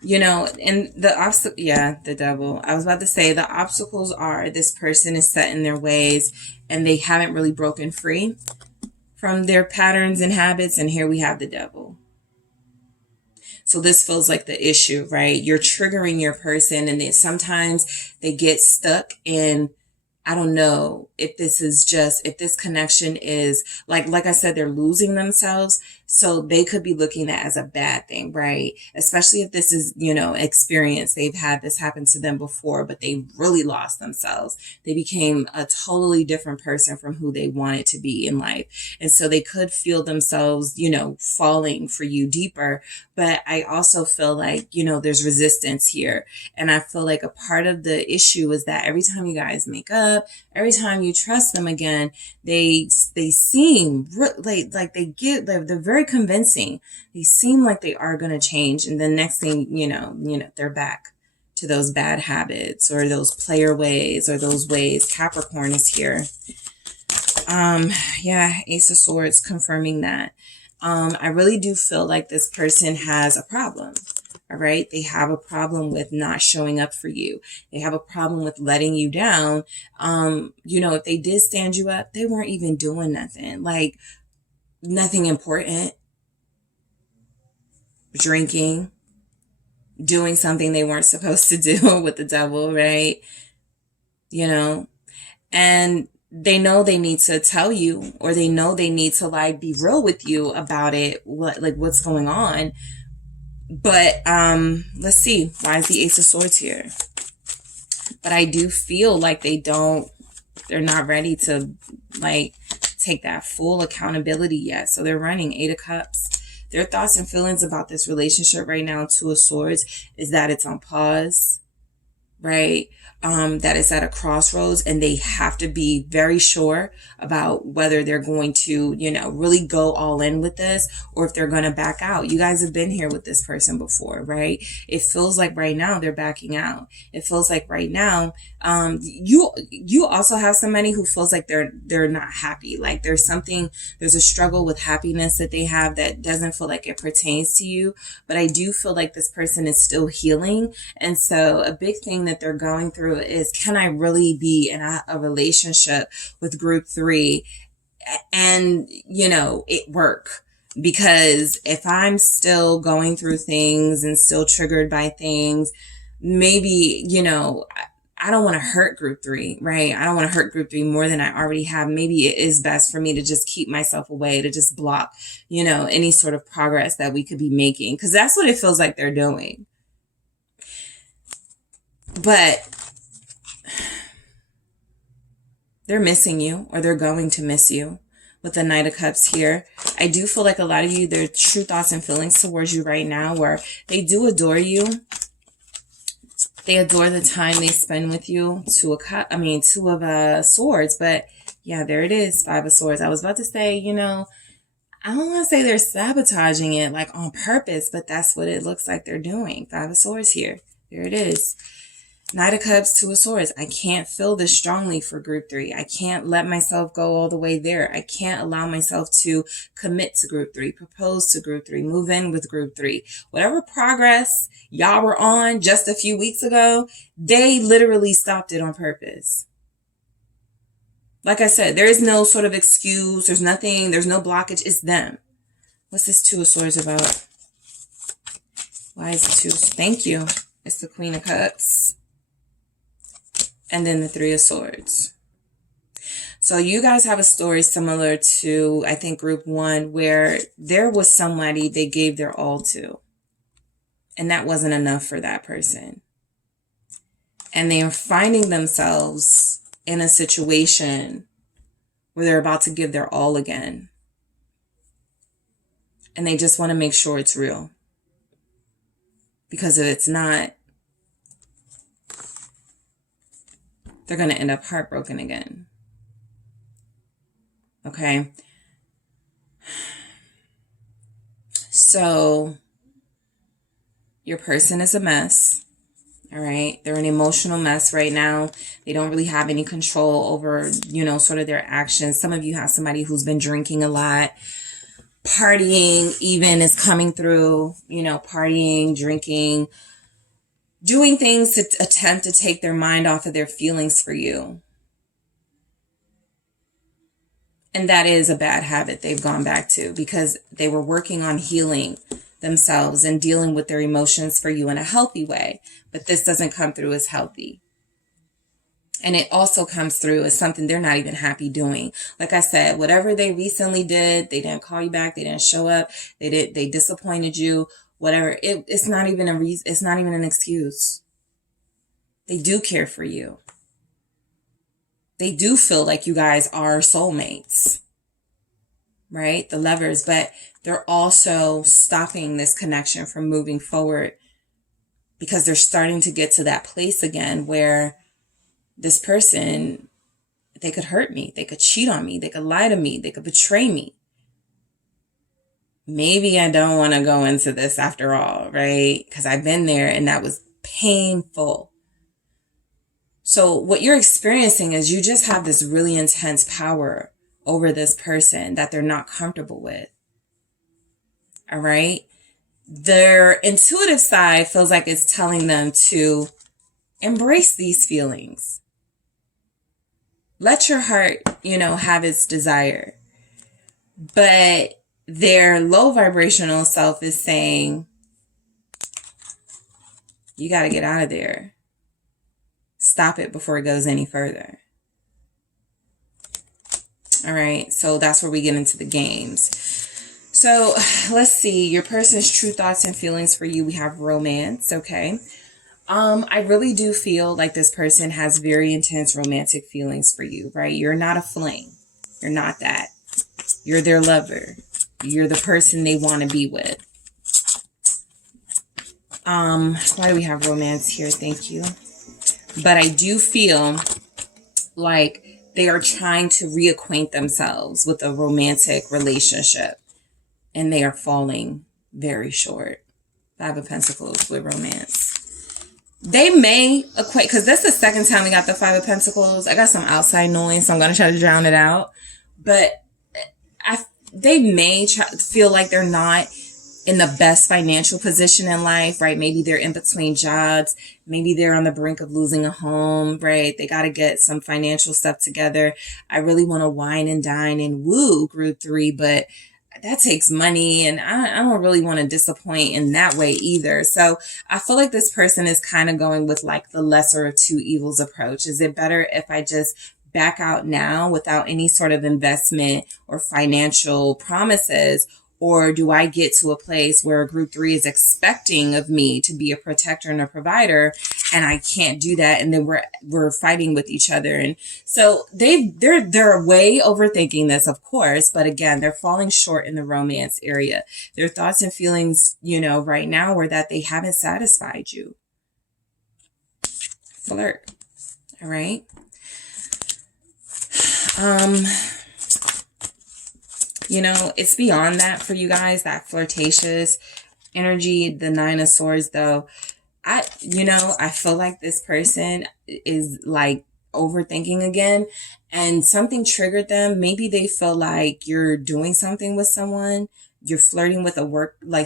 And the Devil. I was about to say the obstacles are this person is set in their ways and they haven't really broken free from their patterns and habits. And here we have the Devil. So this feels like the issue, right? You're triggering your person, and then sometimes they get stuck in, I don't know if this connection is like I said, they're losing themselves. So they could be looking at it as a bad thing, right? Especially if this is, experience. They've had this happen to them before, but they really lost themselves. They became a totally different person from who they wanted to be in life. And so they could feel themselves, falling for you deeper. But I also feel like, there's resistance here. And I feel like a part of the issue is that every time you guys make up, every time you trust them again, they seem like they're very convincing. They seem like they are going to change. And the next thing, they're back to those bad habits or those player ways or those ways. Capricorn is here. Ace of Swords confirming that. I really do feel like this person has a problem. All right. They have a problem with not showing up for you. They have a problem with letting you down. If they did stand you up, they weren't even doing nothing, like nothing important. Drinking, doing something they weren't supposed to do with the Devil, right? And they know they need to tell you, or they know they need to be real with you about it. What's going on. But let's see. Why is the Ace of Swords here? But I do feel like they're not ready to take that full accountability yet. So they're running Eight of Cups. Their thoughts and feelings about this relationship right now, Two of Swords, is that it's on pause, right? That it's at a crossroads, and they have to be very sure about whether they're going to, really go all in with this, or if they're going to back out. You guys have been here with this person before, right? It feels like right now they're backing out. It feels like right now, you also have somebody who feels like they're not happy. Like there's a struggle with happiness that they have that doesn't feel like it pertains to you. But I do feel like this person is still healing. And so a big thing that they're going through is, can I really be in a relationship with group 3 and, it work? Because if I'm still going through things and still triggered by things, maybe, I don't want to hurt group 3, right? I don't want to hurt group 3 more than I already have. Maybe it is best for me to just keep myself away, to just block, any sort of progress that we could be making. Because that's what it feels like they're doing. But they're missing you, or they're going to miss you with the Knight of Cups here. I do feel like a lot of you, their true thoughts and feelings towards you right now, where they do adore you. They adore the time they spend with you. Two of Swords. But yeah, there it is. Five of Swords. I was about to say, I don't want to say they're sabotaging it on purpose, but that's what it looks like they're doing. Five of Swords here. There it is. Knight of Cups, Two of Swords. I can't feel this strongly for group 3. I can't let myself go all the way there. I can't allow myself to commit to group 3, propose to group 3, move in with group 3. Whatever progress y'all were on just a few weeks ago, they literally stopped it on purpose. Like I said, there is no sort of excuse. There's nothing. There's no blockage. It's them. What's this Two of Swords about? Why is it two? Thank you. It's the Queen of Cups. And then the Three of Swords. So you guys have a story similar to, I think, group 1, where there was somebody they gave their all to. And that wasn't enough for that person. And they are finding themselves in a situation where they're about to give their all again. And they just want to make sure it's real. Because if it's not, they're going to end up heartbroken again. Okay? So, your person is a mess. All right? They're an emotional mess right now. They don't really have any control over, sort of their actions. Some of you have somebody who's been drinking a lot. Partying even is coming through, partying, drinking, doing things to attempt to take their mind off of their feelings for you. And that is a bad habit they've gone back to because they were working on healing themselves and dealing with their emotions for you in a healthy way. But this doesn't come through as healthy. And it also comes through as something they're not even happy doing. Like I said, whatever they recently did, they didn't call you back, they didn't show up, they disappointed you, whatever. It's not even a reason, it's not even an excuse. They do care for you. They do feel like you guys are soulmates. Right? The lovers, but they're also stopping this connection from moving forward because they're starting to get to that place again where this person, they could hurt me. They could cheat on me. They could lie to me. They could betray me. Maybe I don't want to go into this after all, right? Because I've been there and that was painful. So what you're experiencing is you just have this really intense power over this person that they're not comfortable with. All right? Their intuitive side feels like it's telling them to embrace these feelings. Let your heart, have its desire. But their low vibrational self is saying, you got to get out of there. Stop it before it goes any further. All right. So that's where we get into the games. So let's see. Your person's true thoughts and feelings for you. We have romance. Okay. I really do feel like this person has very intense romantic feelings for you, right? You're not a fling. You're not that. You're their lover. You're the person they want to be with. Why do we have romance here? Thank you. But I do feel like they are trying to reacquaint themselves with a romantic relationship. And they are falling very short. Five of Pentacles with romance. They may equate, because that's the second time we got the Five of Pentacles. I got some outside noise, so I'm going to try to drown it out. But they may feel like they're not in the best financial position in life, right? Maybe they're in between jobs. Maybe they're on the brink of losing a home, right? They got to get some financial stuff together. I really want to wine and dine and woo group 3, but that takes money and I don't really want to disappoint in that way either. So I feel like this person is kind of going with like the lesser of two evils approach. Is it better if I just back out now without any sort of investment or financial promises? Or do I get to a place where group 3 is expecting of me to be a protector and a provider and I can't do that? And then we're fighting with each other. And so they're way overthinking this, of course. But again, they're falling short in the romance area. Their thoughts and feelings, right now were that they haven't satisfied you. Flirt. All right. It's beyond that for you guys, that flirtatious energy. The 9 of Swords, though, I feel like this person is like overthinking again and something triggered them. Maybe they feel like you're doing something with someone. You're flirting with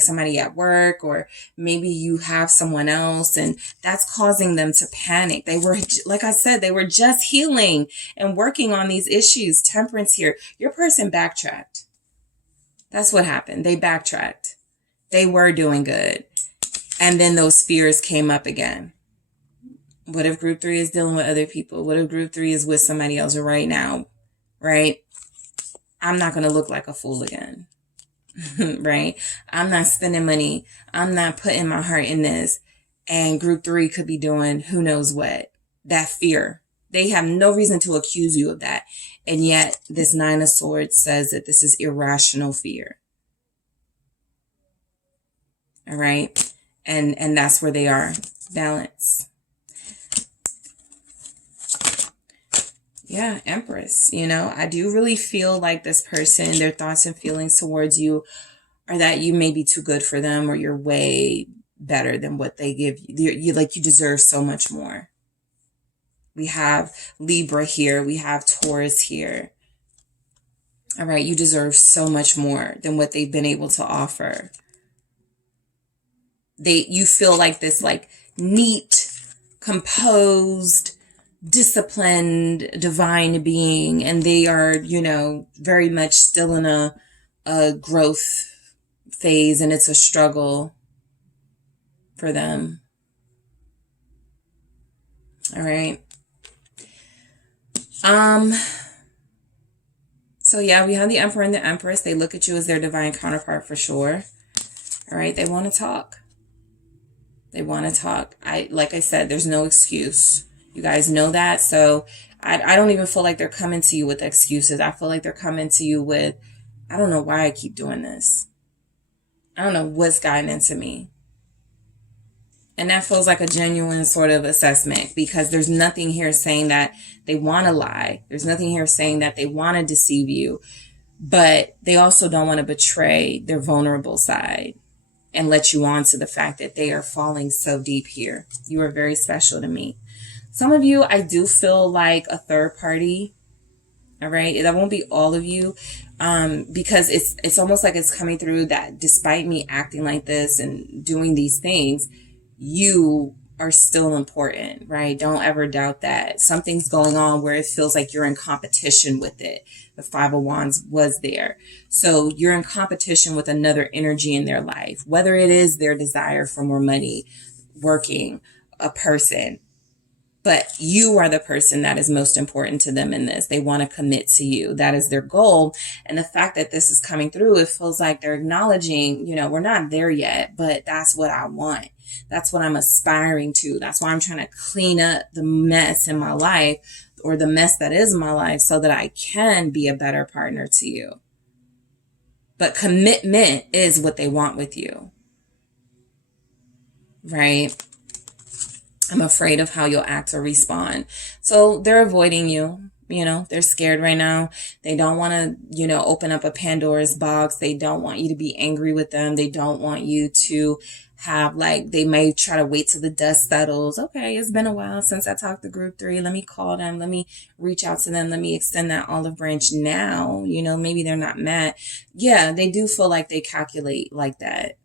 somebody at work, or maybe you have someone else and that's causing them to panic. They were, like I said, they were just healing and working on these issues. Temperance here. Your person backtracked. That's what happened. They backtracked. They were doing good. And then those fears came up again. What if group 3 is dealing with other people? What if group 3 is with somebody else right now? Right? I'm not going to look like a fool again. Right? I'm not spending money. I'm not putting my heart in this. And group 3 could be doing who knows what. that fear. They have no reason to accuse you of that. And yet this Nine of Swords says that this is irrational fear. All right. And that's where they are. Balance. Yeah, Empress. You know, I do really feel like this person, their thoughts and feelings towards you are that you may be too good for them, or you're way better than what they give you. You deserve so much more. We have Libra here. We have Taurus here. All right. You deserve so much more than what they've been able to offer. You feel like this, like, neat, composed, disciplined, divine being. And they are, you know, very much still in a growth phase, and it's a struggle for them. All right. So yeah, we have the Emperor and the Empress. They look at you as their divine counterpart for sure. All right. They want to talk. They want to talk. Like I said, there's no excuse. You guys know that. So I don't even feel like they're coming to you with excuses. I feel like they're coming to you with, I don't know why I keep doing this. I don't know what's gotten into me. And that feels like a genuine sort of assessment, because there's nothing here saying that they want to lie. There's nothing here saying that they want to deceive you, but they also don't want to betray their vulnerable side and let you on to the fact that they are falling so deep here. You are very special to me. Some of you, I do feel like a third party. All right. That won't be all of you. Because it's almost like it's coming through that despite me acting like this and doing these things, you are still important, right? Don't ever doubt that. Something's going on where it feels like you're in competition with it. The Five of Wands was there. So you're in competition with another energy in their life, whether it is their desire for more money, working, a person. But you are the person that is most important to them in this. They want to commit to you. That is their goal. And the fact that this is coming through, it feels like they're acknowledging, you know, we're not there yet, but that's what I want. That's what I'm aspiring to. That's why I'm trying to clean up the mess in my life, or the mess that is my life, so that I can be a better partner to you. But commitment is what they want with you. Right? I'm afraid of how you'll act or respond. So they're avoiding you. You know, they're scared right now. They don't want to, you know, open up a Pandora's box. They don't want you to be angry with them. They don't want you to have, like, they may try to wait till the dust settles. Okay, it's been a while since I talked to group 3. Let me call them. Let me reach out to them. Let me extend that olive branch now. You know, maybe they're not mad. Yeah, they do feel like they calculate like that.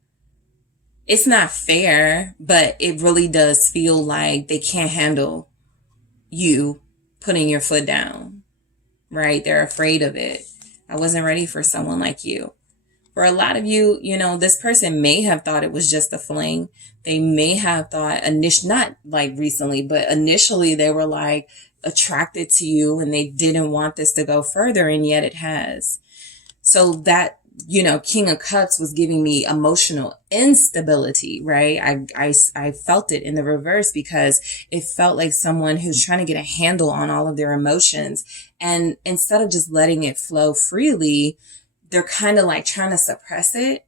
It's not fair, but it really does feel like they can't handle you putting your foot down, right? They're afraid of it. I wasn't ready for someone like you. For a lot of you, you know, this person may have thought it was just a fling. They may have thought, not like recently, but initially they were like attracted to you and they didn't want this to go further, and yet it has. So that, you know, King of Cups was giving me emotional instability, right? I felt it in the reverse, because it felt like someone who's trying to get a handle on all of their emotions. And instead of just letting it flow freely, they're kind of like trying to suppress it.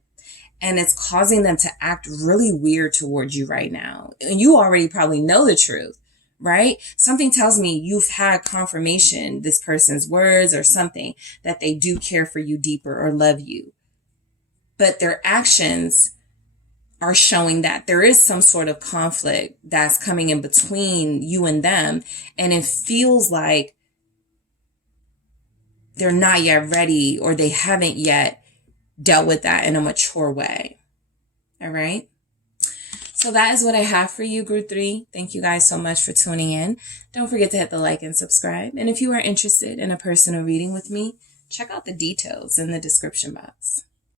And it's causing them to act really weird towards you right now. And you already probably know the truth, right? Something tells me you've had confirmation, this person's words or something, that they do care for you deeper or love you. But their actions are showing that there is some sort of conflict that's coming in between you and them. And it feels like they're not yet ready, or they haven't yet dealt with that in a mature way. All right. So that is what I have for you, Group 3. Thank you guys so much for tuning in. Don't forget to hit the like and subscribe. And if you are interested in a personal reading with me, check out the details in the description box.